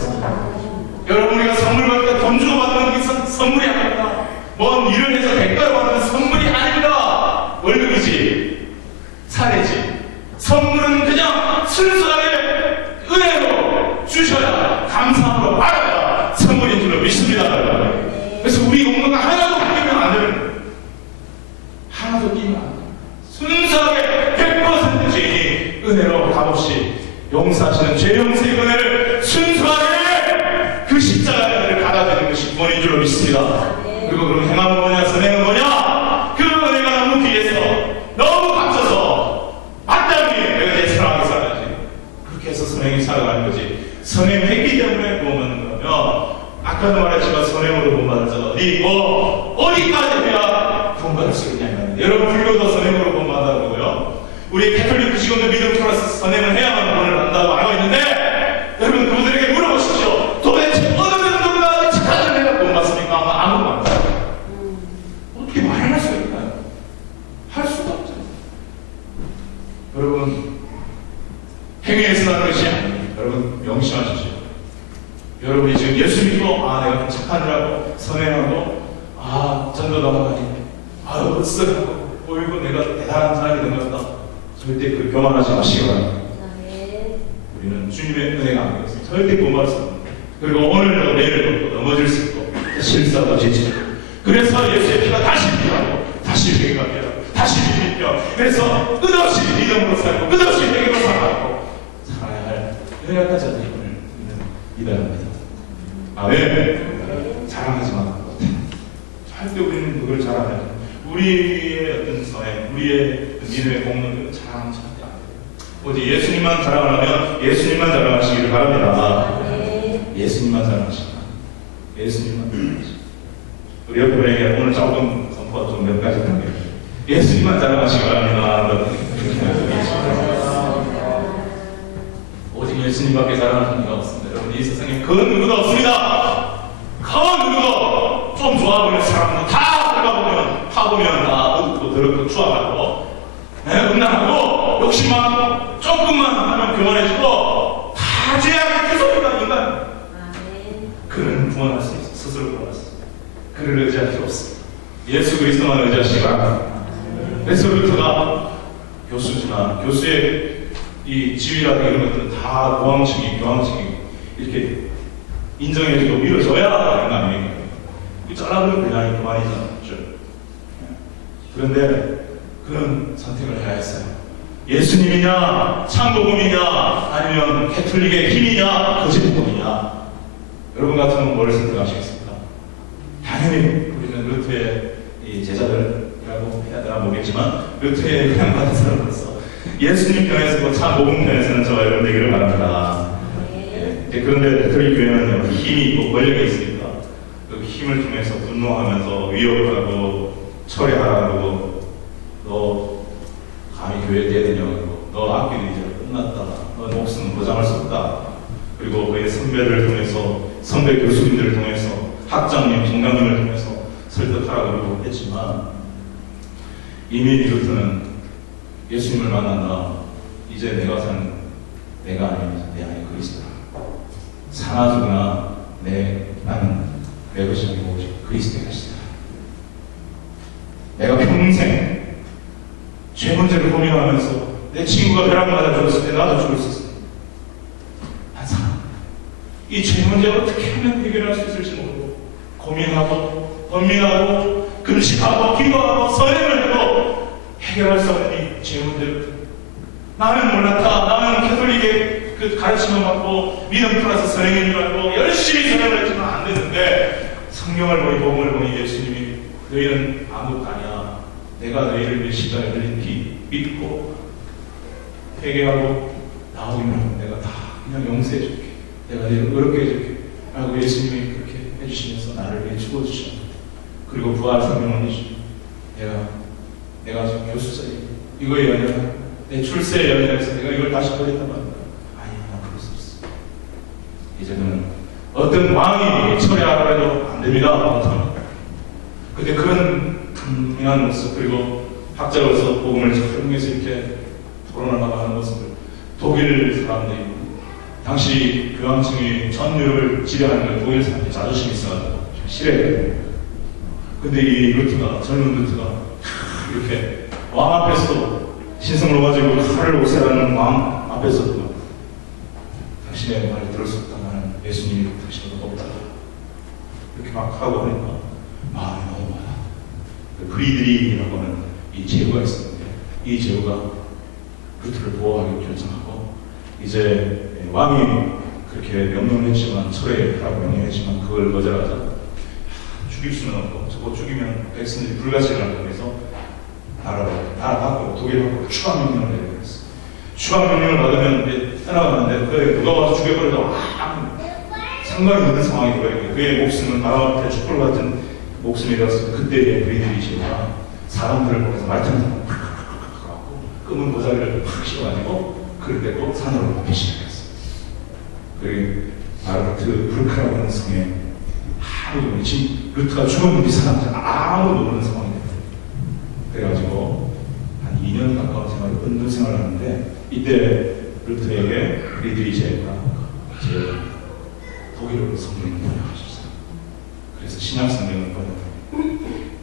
여러분, 우리가 선물 받을 때 돈 주고 받는 게 선물이 아닙니다. 뭔 일을 해서 대가로 받는 선물이 아닙니다. 월급이지, 사례지. 선물은 그냥 순수하게 은혜로 주셔야, 감사함으로 받아야 선물인 줄로 믿습니다. 그래서 우리 공동가 하나도 끼면 안 되는, 하나도 끼면 안 돼요. 순수하게 100% 죄인이 은혜로 값없이 용서하시는 죄 용서의 은혜를 순수하게 그 십자가의 은혜를 받아들이는 것이 구원인 줄로 믿습니다. 그리고 그럼 행함은 뭐냐, 선행은 뭐냐? 그 은혜가 너무 귀해서, 너무 값져서 마땅히 내가 내 사랑하게 살아야지. 그렇게 해서 선행이 살아가는 거지. 선행했기 때문에 구원받는 거면, 아까도 말했지만 선행으로 구원받을 자가 어디 있고 어디까지 해야 구원받을 수 있냐면, 여러분, 불교도 선행으로 구원받는 거고요, 우리 캐톨릭 직원들 믿음 통해서 선행을 해야만 구원을 한다고 알고 있는데, 여러분 그분들에게 물어보십시오. 도대체 어느 정도가 착한 일을 해야 구원받습니까? 아무도 안 해요. 어떻게 말을 할 수가 있나요? 할 수가 없죠. 여러분, 행위에서 나는 것이 아닙니다. 여러분 명심하십시오. 여러분이 지금 예수 믿고 내가 좀 착한 일하고 선행하고 전도 넘어가니 쓰고 보이고 내가 대단한 사람이 된 것 같다. 절대 그 교만하지 마시기 바랍니다. 우리는 주님의 은혜가 안 되겠습니다. 절대 구원받을 수 없습니다. 그리고 오늘도 내일도 넘어질 수 있고 실수하고 지치고, 그래서 예수의 피가 다시 필요하고 다시 회개가 필요하고 다시 믿음이 필요하고, 그래서 끝없이 믿음으로 살고 끝없이 회개로 살아가고 살아야 할 은혜까지 얻는 힘을 믿어합니다. 아멘. 자랑하지 마. 절대 우리는 그걸 자랑하지. 우리의 어떤 선행, 우리의 믿음의 공로는 자랑은 절대 안 돼요. 오직 예수님만 자랑을 하면 예수님만 자랑하시기를 바랍니다. 예수님만 자랑하시기 바랍니다. 예수님만 자랑하시기. 우리 옆에 분에게 오늘 조금 선포가 좀 몇 가지 할게요. 예수님만 자랑하시기 바랍니다. 오직 예수님밖에 자랑하는 이가 없습니다. 여러분, 이 세상에 그 누구도 없습니다. 그 누구도 좀 좋아 보이는 사람은 다 들어가보면 파보면 다 어둡고 더럽고 추악하고 음란하고 욕심 많고 조금만 하면 교만해지고 다 죄악의 구속이다. 인간. 그는 구원할 수 있어. 스스로 구원할 수 있어. 그를 의지할 필요 없습니다. 예수 그리스도만 의지하시기 바랍니다. 그래서 루터가 교수지만 교수의 이 지위라든가 이런 것들은 다 교황직이고 이렇게 인정해주고 밀어줘야 되는 거 아닙니까? 잘라버리면 그냥 그만이잖아요. 그런데 그런 선택을 해야 했어요. 예수님이냐, 참복음이냐, 아니면 캐톨릭의 힘이냐, 거짓복음이냐. 여러분 같으면 뭘 선택하시겠습니까? 당연히 우리는 루터의 이 제자들이라고 해야 되나 모르겠지만 루터의 영향받은 사람으로서 예수님 편에서고 참복음 편에서는 저와 여러분 되기를 바랍니다. 그런데 캐톨릭 교회는 힘이 있고 권력이 있으니까 그 힘을 통해서 분노하면서 위협을 하고 철회하라고, 너 감히 교회에 대야 되냐고, 너 악기도 이제 끝났다, 너 목숨은 보장할 수 없다. 그리고 그의 선배를 통해서, 선배 교수님들을 통해서, 학장님, 총장님을 통해서 설득하라고 했지만, 이미 루터는 예수님을 만난다. 이제 내가 사는 내가 아닙니다. 내 안에 그리스도라. 사나 죽으나 나는 내 것이 아니고 오직 그리스도의 것이다. 내가 평생 죄 문제를 고민하면서 내 친구가 벼락 맞아 죽었을 때 나도 죽을 수 있어. 한 사람. 이 죄 문제를 어떻게 하면 해결할 수 있을지 모르고 고민하고 번민하고 금식하고 기도하고 선행을 해도 해결할 수 없는 이 죄 문제를 나는 몰랐다. 나는 캐톨릭의 그 가르침을 받고 믿음 플러스 선행인 줄 알고 열심히 선행을 했지만 안 되는데 성경을 보니 복음을 보니 예수님이 너희는 아무것도 아니야. 내가 너희를 위해 십자가에 들린 피 믿고 회개하고 나오기만 내가 다 그냥 용서해 줄게. 내가 너희를 어렵게 해줄게. 라고 예수님이 그렇게 해주시면서 나를 위해 죽어주셨다. 그리고 부활 성경을 주시고 내가 지금 교수자니 이거에 연연하 내 출세에 연연해서 내가 이걸 다시 버렸단 말이야. 아니야, 나 그럴 수 없어. 이제는 어떤 왕이 처리하라 해도 안 됩니다. 근데 그런 분명한 모습, 그리고 학자로서 복음을 적용해서 이렇게 토론하고 하는 모습을 독일 사람들이, 당시 교황청이 전 유럽을 지배하는 걸 독일 사람들이 자존심이 있어가지고 싫어해요. 근데 이 루트가, 젊은 루트가 이렇게 왕 앞에서도 신성을 가지고 칼을 오세라는 왕 앞에서도 당신의 말을 들을 수 없다. 나는 예수님이 당신보다 높다. 이렇게 막 하고 하니까 마음이 너무 많아. 프리드리히라고 하는 이 제후가 있었는데 이 제후가 루트를 보호하기로 결정하고 이제 왕이 그렇게 명령을 했지만 철회하라고 명령했지만 그걸 거절하자 죽일 수는 없고 저거 죽이면 백성들이 불가치를 해서 나라 바꾸고 독일 바꾸고 추가 명령을 내려버렸어. 추가 명령을 받으면 이제 떠나가는데 그에 누가 와서 죽여버려도 아무 상관이 없는 상황이 되어버리고 그의 목숨은 나라 앞에 촛불 같은 목숨이 되었어. 그때의 브리들이 제가 사람들을 보면서 말타는 갖고 검은 보자기를 팍 씌워가지고 그를 데리고 산으로 높이 시작했어. 그리고 바르트 브루크라고 하는 성에 아무도 지금 루트가 죽었는지 사람들 아무도 모르는 상황이 됐어요. 그래가지고 한 2년 가까운 생활을 은둔 생활을 하는데 이때 루트에게 브리들이 제가 제 독일어로 성경을 번역하셨어요. 그래서 신약 성경을 번역합니다.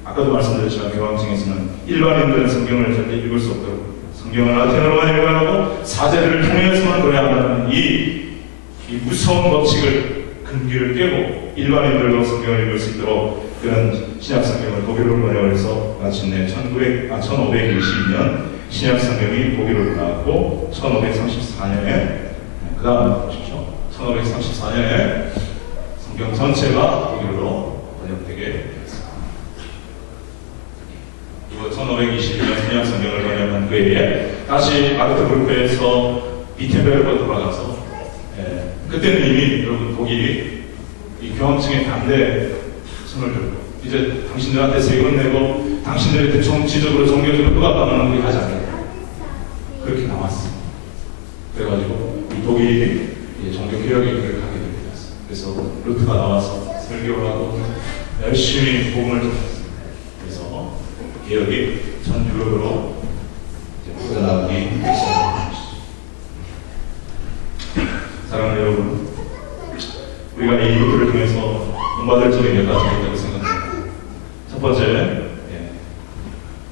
아까도 말씀드렸지만 교황청에서는 일반인들은 성경을 절대 읽을 수 없도록 성경을 라틴어로만 읽어야 하고 사제들을 통해서만 보여야 한다는 이 무서운 법칙을 근기를 깨고 일반인들도 성경을 읽을 수 있도록 그런 신약 성경을 독일어로 번역을 해서 마침내 1520년 신약 성경이 독일어로 나왔고 1534년에 그 다음 보십시오. 1534년에 성경 전체가 독일어로 번역되게 되었습니다. 그리고 1521년 신약 성경을 번역한 그 해에 다시 마그데부르크에서 비텐베르크로 돌아가서 그때는 이미 여러분 독일이 이 교황청의 반대 손을 들고 이제 당신들한테 세금 내고 당신들한테 정치적으로 종교적으로 부각하면 우리 하지 않겠다. 그렇게 나왔어. 그래가지고 이 독일이 종교개혁의 길을 가게 되었어. 그래서 루트가 나와서 설교를 하고 열심히 복음을 전했어. 그래서 개혁이 전 유럽으로 퍼져나가기 시작합니다. 사랑하는 여러분, 우리가 이 루트를 통해서 본받을 점이 몇 가지가 있다고 생각합니다. 첫 번째,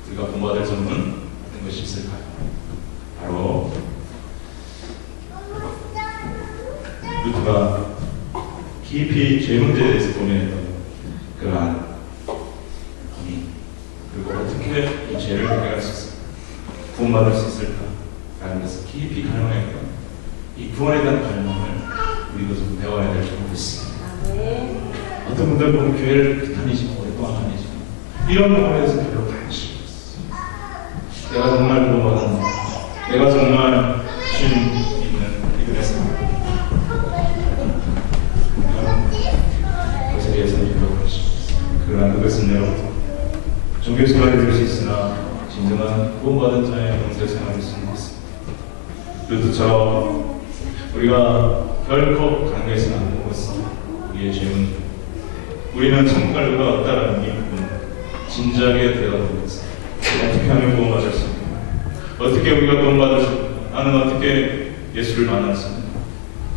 우리가 본받을 점은 어떤 것이 있을까요? 바로 루트가 깊이 죄 문제에 대해서 고민했던 그러한 고민, 그리고 어떻게 이 죄를 해결할 수 있을까, 구원받을 수 있을까라는 것을 깊이 갈망했던 이 구원에 대한 갈망을 우리도 좀 배워야 될 점도 있습니다. 어떤 분들 보면 교회를 다니시고 오랫동안 다니시고 이런 부분에 대해서 별로 관심이 없어요. 내가 정말 구원받았나? 내가 정말 주님 있는 믿음의 삶, 그것에 대해서는 별로 관심이 없어요. 그러나 그것은 여러분 종교생활이 될 수 있으나 진정한 구원받은 자의 영생생활일 수는 없습니다. 루트처럼 우리가 결코 강도에서는 안 되는 것은 우리의 죄는 우리는 천국 갈 수가 없다라는 이 부분 진지하게 들여다보는 것은 어떻게 하면 구원받을 수 있는가, 어떻게 우리가 구원받을 수 있는가, 나는 어떻게 예수를 만날 수 있는가,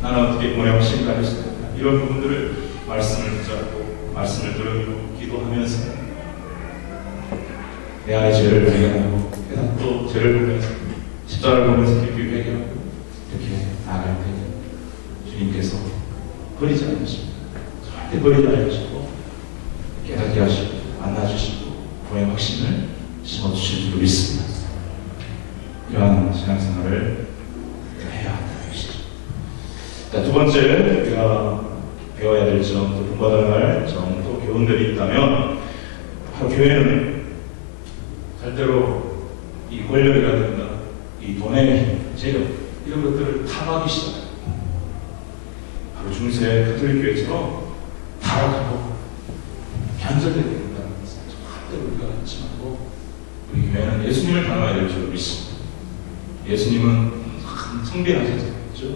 나는 어떻게 구원의 확신을 가질 수 있는가, 이런 부분들을 말씀을 붙잡고 말씀을 들으며 기도하면서 내 아의 죄를 발견하고 또 죄를 보면서 십자가를 보면서 깊이 회개하고 이렇게 나아갈 때 주님께서 버리지 않으시고 깨닫게 하시고 만나주시고 구원의 확신을 심어주실 줄 믿습니다. 이러한 신앙생활을 해야 한다는 것이죠. 자, 두 번째 우리가 배워야 될 점, 또 본받아야 할 점, 또 교훈들이 있다면 바로 교회는 절대로 이 권력이라든가 이 돈의 힘, 재력 이런 것들을 탐하기 시작해요. 바로 중세 가톨릭 교회처럼 타락하고 변절되게 된다는 것을 절대로 우리가 잊지 말고 우리 교회는 예수님을 닮아야 될 줄 믿습니다. 예수님은 참 성비하셨잖아요. 그렇죠?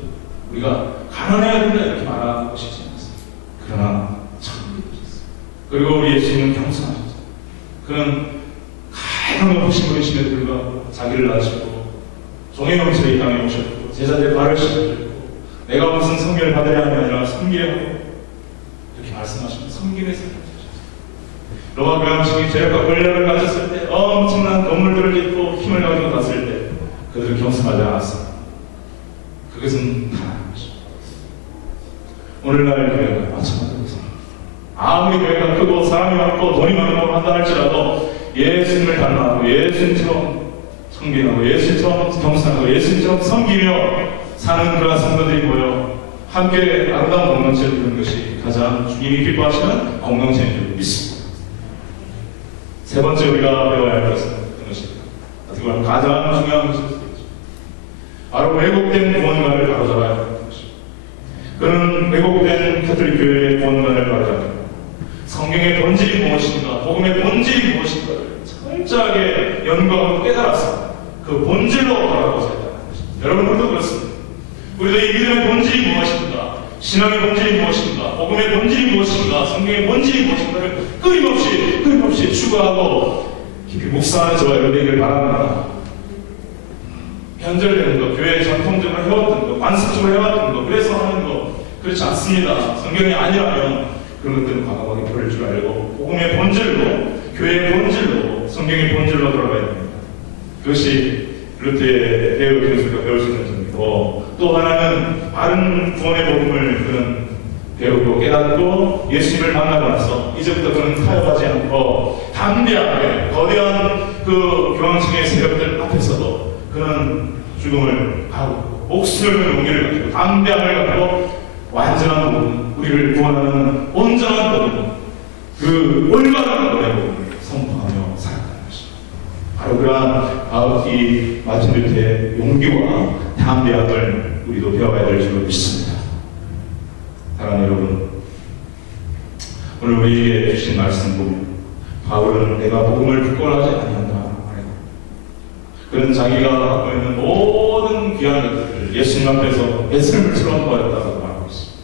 우리가 가난해야 된다 이렇게 말하고 싶지 않았어요. 그러나 성비하셨어요. 그리고 우리 예수님은 겸손하셨어요. 그는 가난한 욕심부리심에도 불구하고 자기를 낮추고 종의 형체로 이 땅에 오셨고 제자들의 발을 씻어주고 내가 무슨 성기를 받으려 함이 아니라 섬기려고 이렇게 말씀하시면 섬김의 삶을 사셨어요. 로마 교황청이 재력과 권력을 가졌을 때 엄청난 건물들을 짓고 힘을 가지고 갔을 때 그들은 겸손하지 않았어요. 그것은 가난한 것입니다. 오늘날 교회가 마찬가지입니다. 아무리 교회가 크고 사람이 많고 돈이 많고 한다 할지라도 예수님을 닮아가고 예수님처럼 섬기고 예수님처럼 겸손하고 예수님처럼 섬기며 사는 그런 성도들이 모여 함께 아름다운 공동체를 이루는 것이 가장 주님이 기뻐하시는 공동체인 줄 믿습니다. 세 번째 우리가 배워야 할 것은 어떤 것입니까? 어떻게 보면 가장 중요한 것일 수 있죠. 바로 왜곡된 구원관을 바로잡아야 하는 것입니다. 그는 왜곡된 가톨릭 교회의 구원관을 바로잡고 성경의 본질이 무엇인가, 복음의 본질이 무엇인가를 철저하게 연구하고 깨달았습니다. 그 본질로 바라보자 했다는 것입니다. 여러분, 우리도 그렇습니다. 우리도 이 믿음의 본질이 무엇인가, 신앙의 본질이 무엇인가, 복음의 본질이 무엇인가, 성경의 본질이 무엇인가를 끊임없이 추구하고 깊이 묵상하는 저와 여러분 되기를 바랍니다. 변절되는 것, 교회 전통적으로 해왔던 것, 관습적으로 해왔던 것, 그래서 하는 것, 그렇지 않습니다. 성경이 아니라면 그런 것들은 과감하게 버릴 줄 알고 복음의 본질로, 교회의 본질로, 성경의 본질로 돌아가야 됩니다. 그것이 루트의 대우 교수가 배울 수 있는 점이고, 또 하나는 바른 구원의 복음을 그는 배우고 깨닫고 예수님을 만나고 나서 이제부터 그는 타협하지 않고 담대하게 거대한 그 교황청의 세력들 앞에서도 그는 죽음을 가고 목숨을 건 용기를 가지고 담대함을 갖고 완전한 복음, 우리를 구원하는 온전한 복음, 그 올바른 구원의 복음을 선포하며 살아가는 것입니다. 바로 그러한 이 마틴 루터의 용기와 담대함을 우리도 배워야 될 줄 믿습니다. 사랑하는 여러분, 오늘 우리에게 주신 말씀 보면 바울은 내가 복음을 부끄러워하지 아니한다 말해요. 그는 자기가 갖고 있는 모든 귀한 것들을 예수님 앞에서 배설물처럼 보였다고 말하고 있습니다.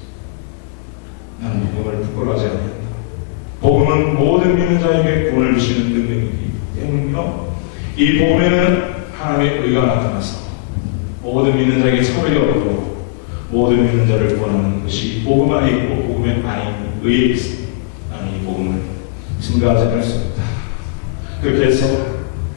나는 복음을 부끄러워하지 아니한다. 복음은 모든 믿는 자에게 구원을 주시는 능력이기 때문이요, 이 복음에는 하나님의 의가 나타나서 모든 믿는 자에게 차별이 없고 모든 믿는 자를 구원하는 것이 복음 안에 있고 복음에 아닌 의에 있습니다. 나는 이 복음을 증거하지 않을 수 없다. 그렇게 해서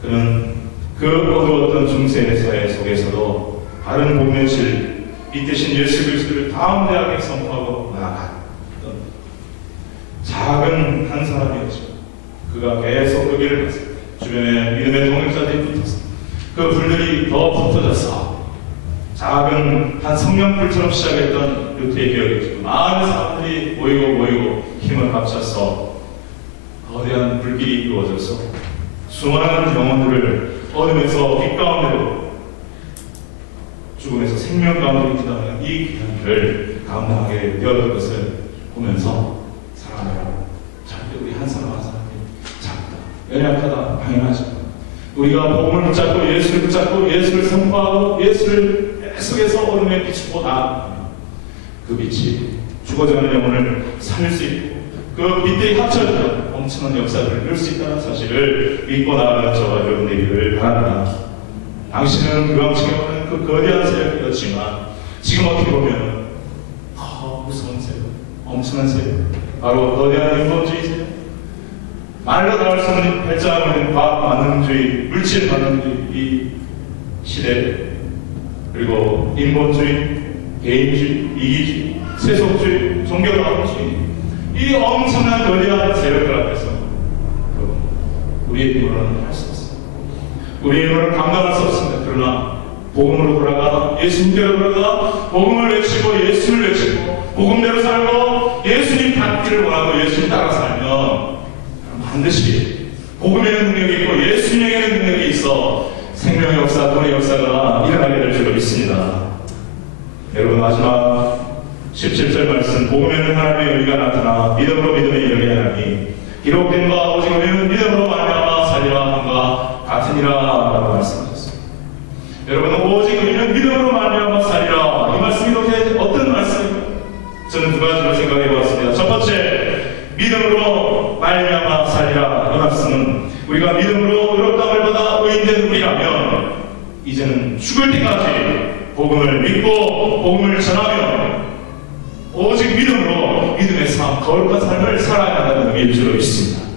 그는 그 어두웠던 중세의 사회 속에서도 바른 복음의 실, 이 대신 예수 그리스도를 담대하게 선포하고 나아갔던 작은 한 사람이었죠. 그가 계속 그 길을 갔을 때 주변에 믿음의 동역자들이 붙었어. 그 불들이 더 붙어져서 작은 한 성령불처럼 시작했던 루트의 기억이었죠. 많은 사람들이 모이고 힘을 합쳐서 거대한 불길이 이루어져서 수많은 영혼들을 어둠에서 빛 가운데로, 죽음에서 생명 가운데로 기다리는 이 귀한 길을 감당하게 되었던 것을 보면서 사랑하라. 절대 우리 한 사람 한 사람이 작다, 연약하다, 방임하지 마. 우리가 복음을 붙잡고 예수를 붙잡고 예수를 선포하고 예수를 속에서 어둠의 빛이 보다 그 빛이 죽어가는 영혼을 살릴 수 있고 그 빛들이 합쳐져 엄청난 역사를 이룰 수 있다는 사실을 믿고 나아가는 저와 여러분 되기를 바랍니다. 당신은 교황청에 오는 그 거대한 세력이었지만 지금 어떻게 보면 무서운 세력, 엄청난 세력, 바로 거대한 인본주의 세력, 말로 나올 수 없는 발전하는 과학 만능주의, 물질 만능주의 이 시대, 그리고 인본주의, 개인주의, 이기주의, 세속주의, 종교가학주의, 이 엄청난 거대한 세력들 앞에서 우리의 힘으로는 할 수 없습니다. 우리의 힘으로는 감당할 수 없습니다. 그러나 복음으로 돌아가 예수님께로 돌아가 복음을 외치고 예수를 외치고 복음대로 살고 예수님 닮기를 원하고 예수님 따라 살면 반드시 복음에는 능력이 있고 예수님에게는 능력이 있어 생명의 역사, 돈의 역사가 일어나게 될 줄로 믿습니다. 여러분, 마지막 17절 말씀, 복음에는 하나님의 의가 나타나 믿음으로 믿음에 이르게 하나니 기록된 바 오직 우리는 믿음으로 말미암아 살리라 함과 같으니라 라고 말씀하셨습니다. 여러분, 오직 우리는 믿음으로 말미암아 살리라, 이 말씀이 도대체 어떤 말씀입니까? 저는 두 가지로 생각해 보았습니다. 첫 번째, 믿음으로 말미암아 살리라, 이 말씀은 우리가 믿음으로 의롭다함을 받아 의인된 우리라면 이제는 죽을 때까지 복음을 믿고 복음을 전하며 오직 믿음으로 믿음의 삶, 거룩한 삶을 살아야 한다는 의미일 줄로 믿습니다.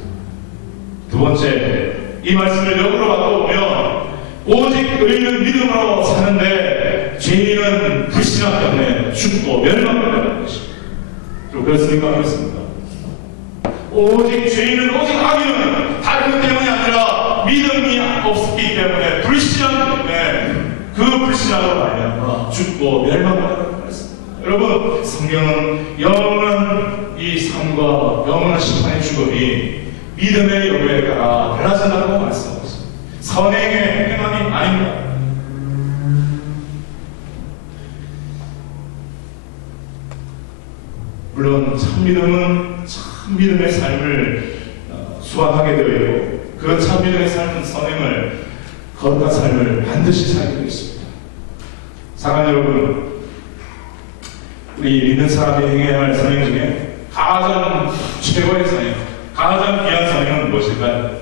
두 번째, 이 말씀을 역으로 바꿔보면 오직 의인은 믿음으로 사는데 죄인은 불신앙 때문에 죽고 멸망한다는 것입니다. 좀 그렇습니까? 그렇습니까? 오직 죄인은, 오직 악인은 다른 것 때문이 아니라 믿음이 없기 때문에, 불신앙 때문에 그 불신앙으로 말미암아 죽고 멸망한다는 것입니다. 여러분, 성경은 영원한 이 삶과 영원한 심판의 죽음이 믿음의 여부에 따라 달라진다고 말씀하고 있습니다. 선행의 행함이 아닙니다. 물론 참믿음은 참믿음의 삶을 수완하게 되어 있고 그 참믿음의 삶은 선행을, 거룩한 삶을 반드시 살게 되어 있습니다. 사랑하는 여러분, 우리 믿는 사람이 행해야 할 선행 중에 가장 최고의 선행, 가장 귀한 선행은 무엇일까요?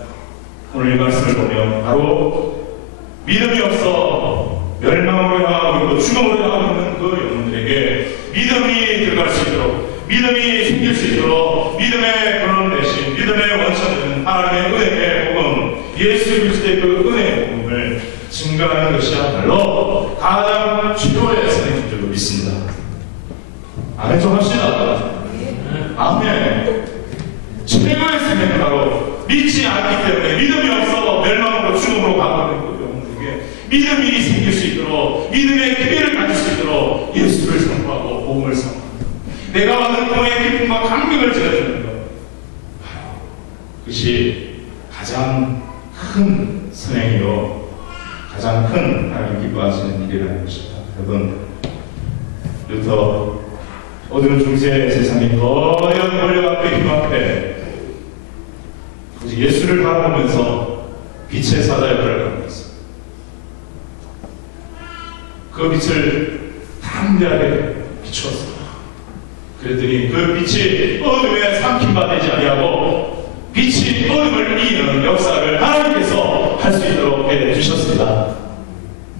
오늘 이 말씀을 보면 바로 믿음이 없어 멸망으로 향하고 있고 죽음으로 향하고 있는 그 영혼들에게 믿음이 들어갈 수 있도록, 믿음이 생길 수 있도록 믿음의 근원 대신 믿음의 원천은 하나님의 은혜의 복음, 예수 그리스도의 그 은혜의 복음을 증거하는 것이야말로 가장 최고의 선행인 줄로 믿습니다. 아멘 좀 합시다. 아멘. 최고의 선행은 바로 믿지 않기 때문에, 믿음이 없어 멸망으로 죽음으로 가고 있는 그 영혼들에게 믿음이 생길 수 있도록, 믿음의 기회를 가질 수 있도록 예수를 선포하고 복음을 선포하고 내가 받은 구원의 기쁨과 감격을 전해주는 것, 그것이 가장 큰 선행이요 가장 큰 하나님 기뻐하시는 일이라는 것입니다. 여러분, 루터 어두운 중세 세상의 거대한 권력 앞에, 힘 앞에 예수를 바라보면서 빛의 사자 역할을 하고 있습니다. 그 빛을 담대하게 비추었습니다. 그랬더니 그 빛이 어둠에 삼킨바 되지 아니하고 빛이 어둠을 이기는 역사를 하나님께서 할 수 있도록 해주셨습니다.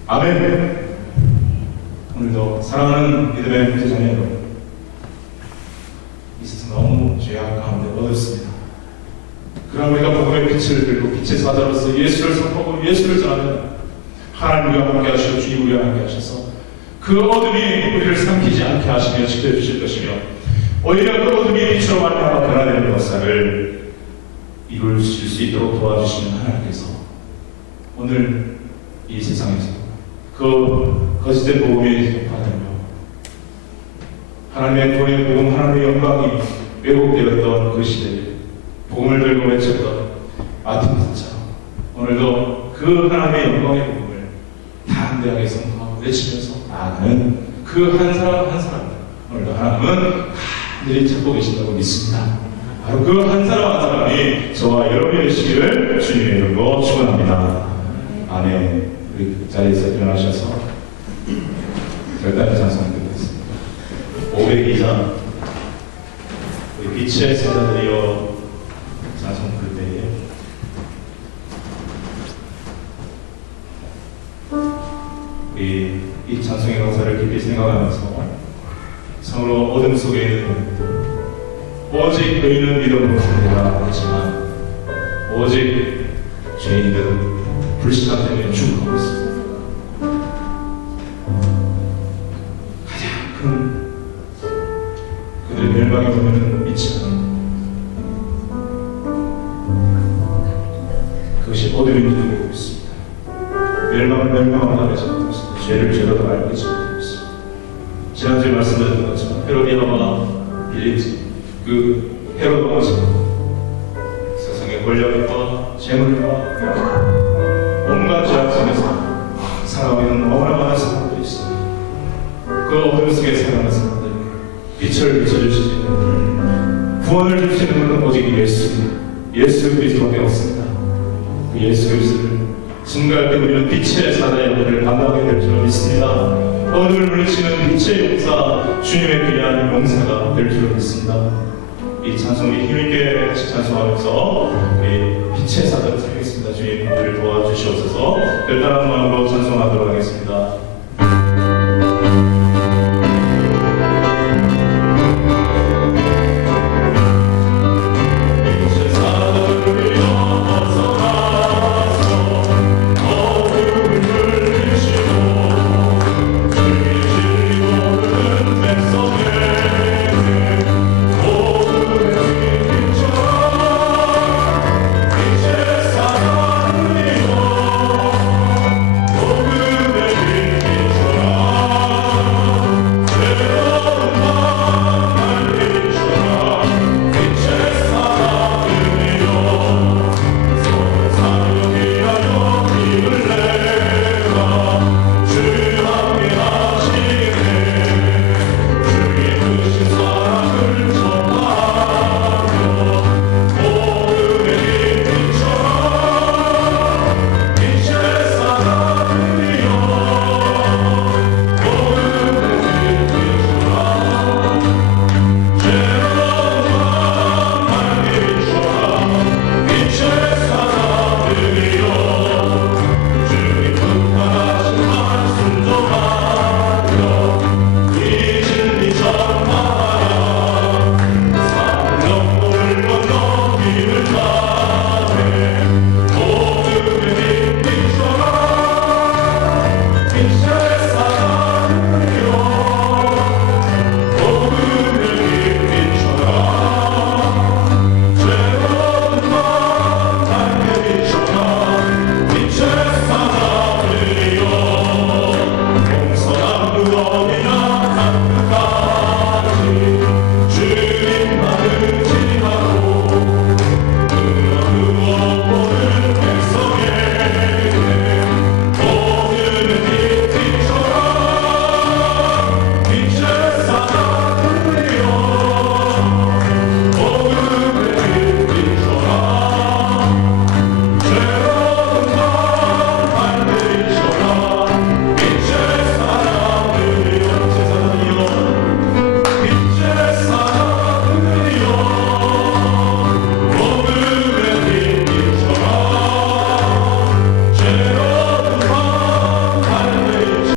아멘. 오늘도 사랑하는 믿음의 형제자매 여러분, 이 세상 너무 죄악 가운데 어둡습니다. 그러나 우리가 복음의 빛을 들고 빛의 사자로서 예수를 선포하고 예수를 전하면 하나님과 함께 하시고 주님 우리와 함께 하셔서 그 어둠이 우리를 삼키지 않게 하시며 지켜주실 것이며 오히려 그 어둠이 빛으로 말미암아 변화되는 역사를 이루실 수 있도록 도와주시는 하나님께서 오늘 이 세상에서 그 거짓된 복음이 전파되며 하나님의 돈의 복음, 하나님의 영광이 왜곡되었던 그 시대에 복음을 들고 외쳤던 마틴 루터처럼 오늘도 그 하나님의 영광의 복음을 담대하게 선포하고 외치면서 나아가는 그 한 사람 한 사람, 오늘도 하나님은 간절히 찾고 계신다고 믿습니다. 바로 그 한 사람 한 사람이 저와 여러분이 되시기를 주님의 이름으로 축원합니다. 아멘. 우리 그 자리에서 일어나셔서 별단의 찬송 드리겠습니다. 502장 우리 빛의 사자들이여 찬송 부를 때에 우리 이 찬송의 가사를 깊이 생각하면서 참으로 어둠 속에 있는 오직 의인은 믿음으로 살리라 하지만 오직 죄인들은 불신앙 때문에 죽어가고 있습니다. 가장 큰 그들의 멸망의 원인은 믿지 않는 오직 어둠이 누리고 있습니다. 멸망한 날에서 죄를 죄로도 알고 있지 못하고 있습니다. 지난주에 말씀드렸던 것처럼 헤로디아와 빌립 그 헤롯 왕실 세상의 권력과 재물과 온갖 죄악 속에서 살아가고 있는 어마어마한 사람들이 있습니다. 그 어둠 속에 살아가는 사람들에게 빛을 비춰줄 수 있는 구원을 줄 수 있는 것은 오직 예수 그리스도밖에 없습니다. 그 예수 그리스도를 증거할 때 우리는 빛의 사자의 역할을 감당하게 될 줄 믿습니다. 어둠을 물리치는 빛의 용사, 주님의 귀한 용사가 될 줄 믿습니다. 이 찬송이 힘있게 같이 찬송하면서 우리 빛의 사자를 살겠습니다. 주님 우리를 도와주시옵소서. 별다른 마음으로 찬송하도록 하겠습니다.